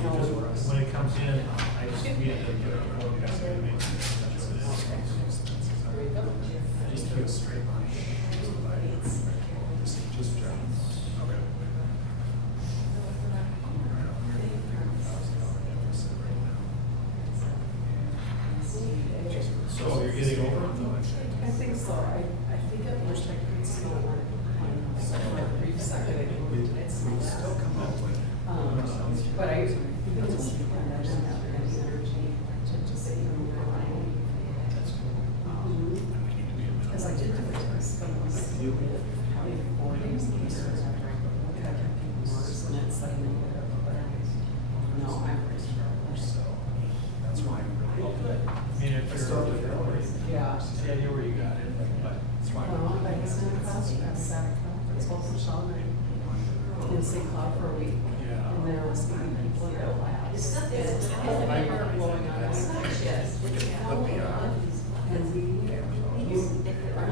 Just when it comes in, I just read it. Just do a straight line. Just Still come up with. But I think it's energy to just say, because I did do it to schools. Having 4 days a year, I kept getting worse, and it's like, no, I'm pretty sure. So, that's why I'm really. I mean, if you're, Yeah. yeah, you where you got it, but. That's why Well, I'm I was in a class, I sat at a conference, both Michelle and I, in St. Cloud for a week. Yeah. And there was meeting people in their labs. And it's whole paper blowing on us. And we are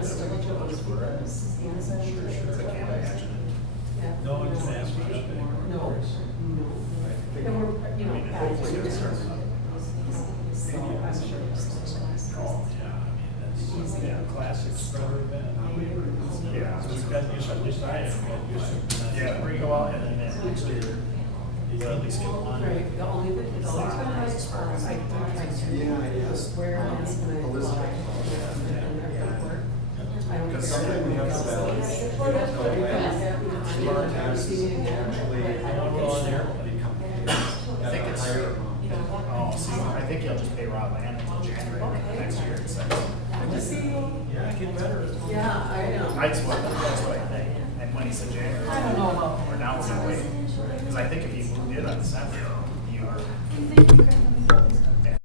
still doing this for us. Yeah. No one can ask much anymore. No, no. And we're, back to your so I'm sure it's still nice. Oh, yeah, I mean, that's, yeah, classic spreader event. Yeah. You've got used, at least I have, got used to. Yeah, where you go out and then next year, you at least get one. Right, the only time I sports, I don't try to. Yeah, yes. Wear a mask when I fly. And at work. I don't care. Because sometimes we have to balance. Smart taxes actually. I don't know on there. I think it's, oh, see, I think you'll just pay Rob Land until January next year. So Just see. Yeah, get better. Yeah, I know. that's what I think. And when he said January, I don't know about. or now we're gonna wait. Because I think if you did on December, you are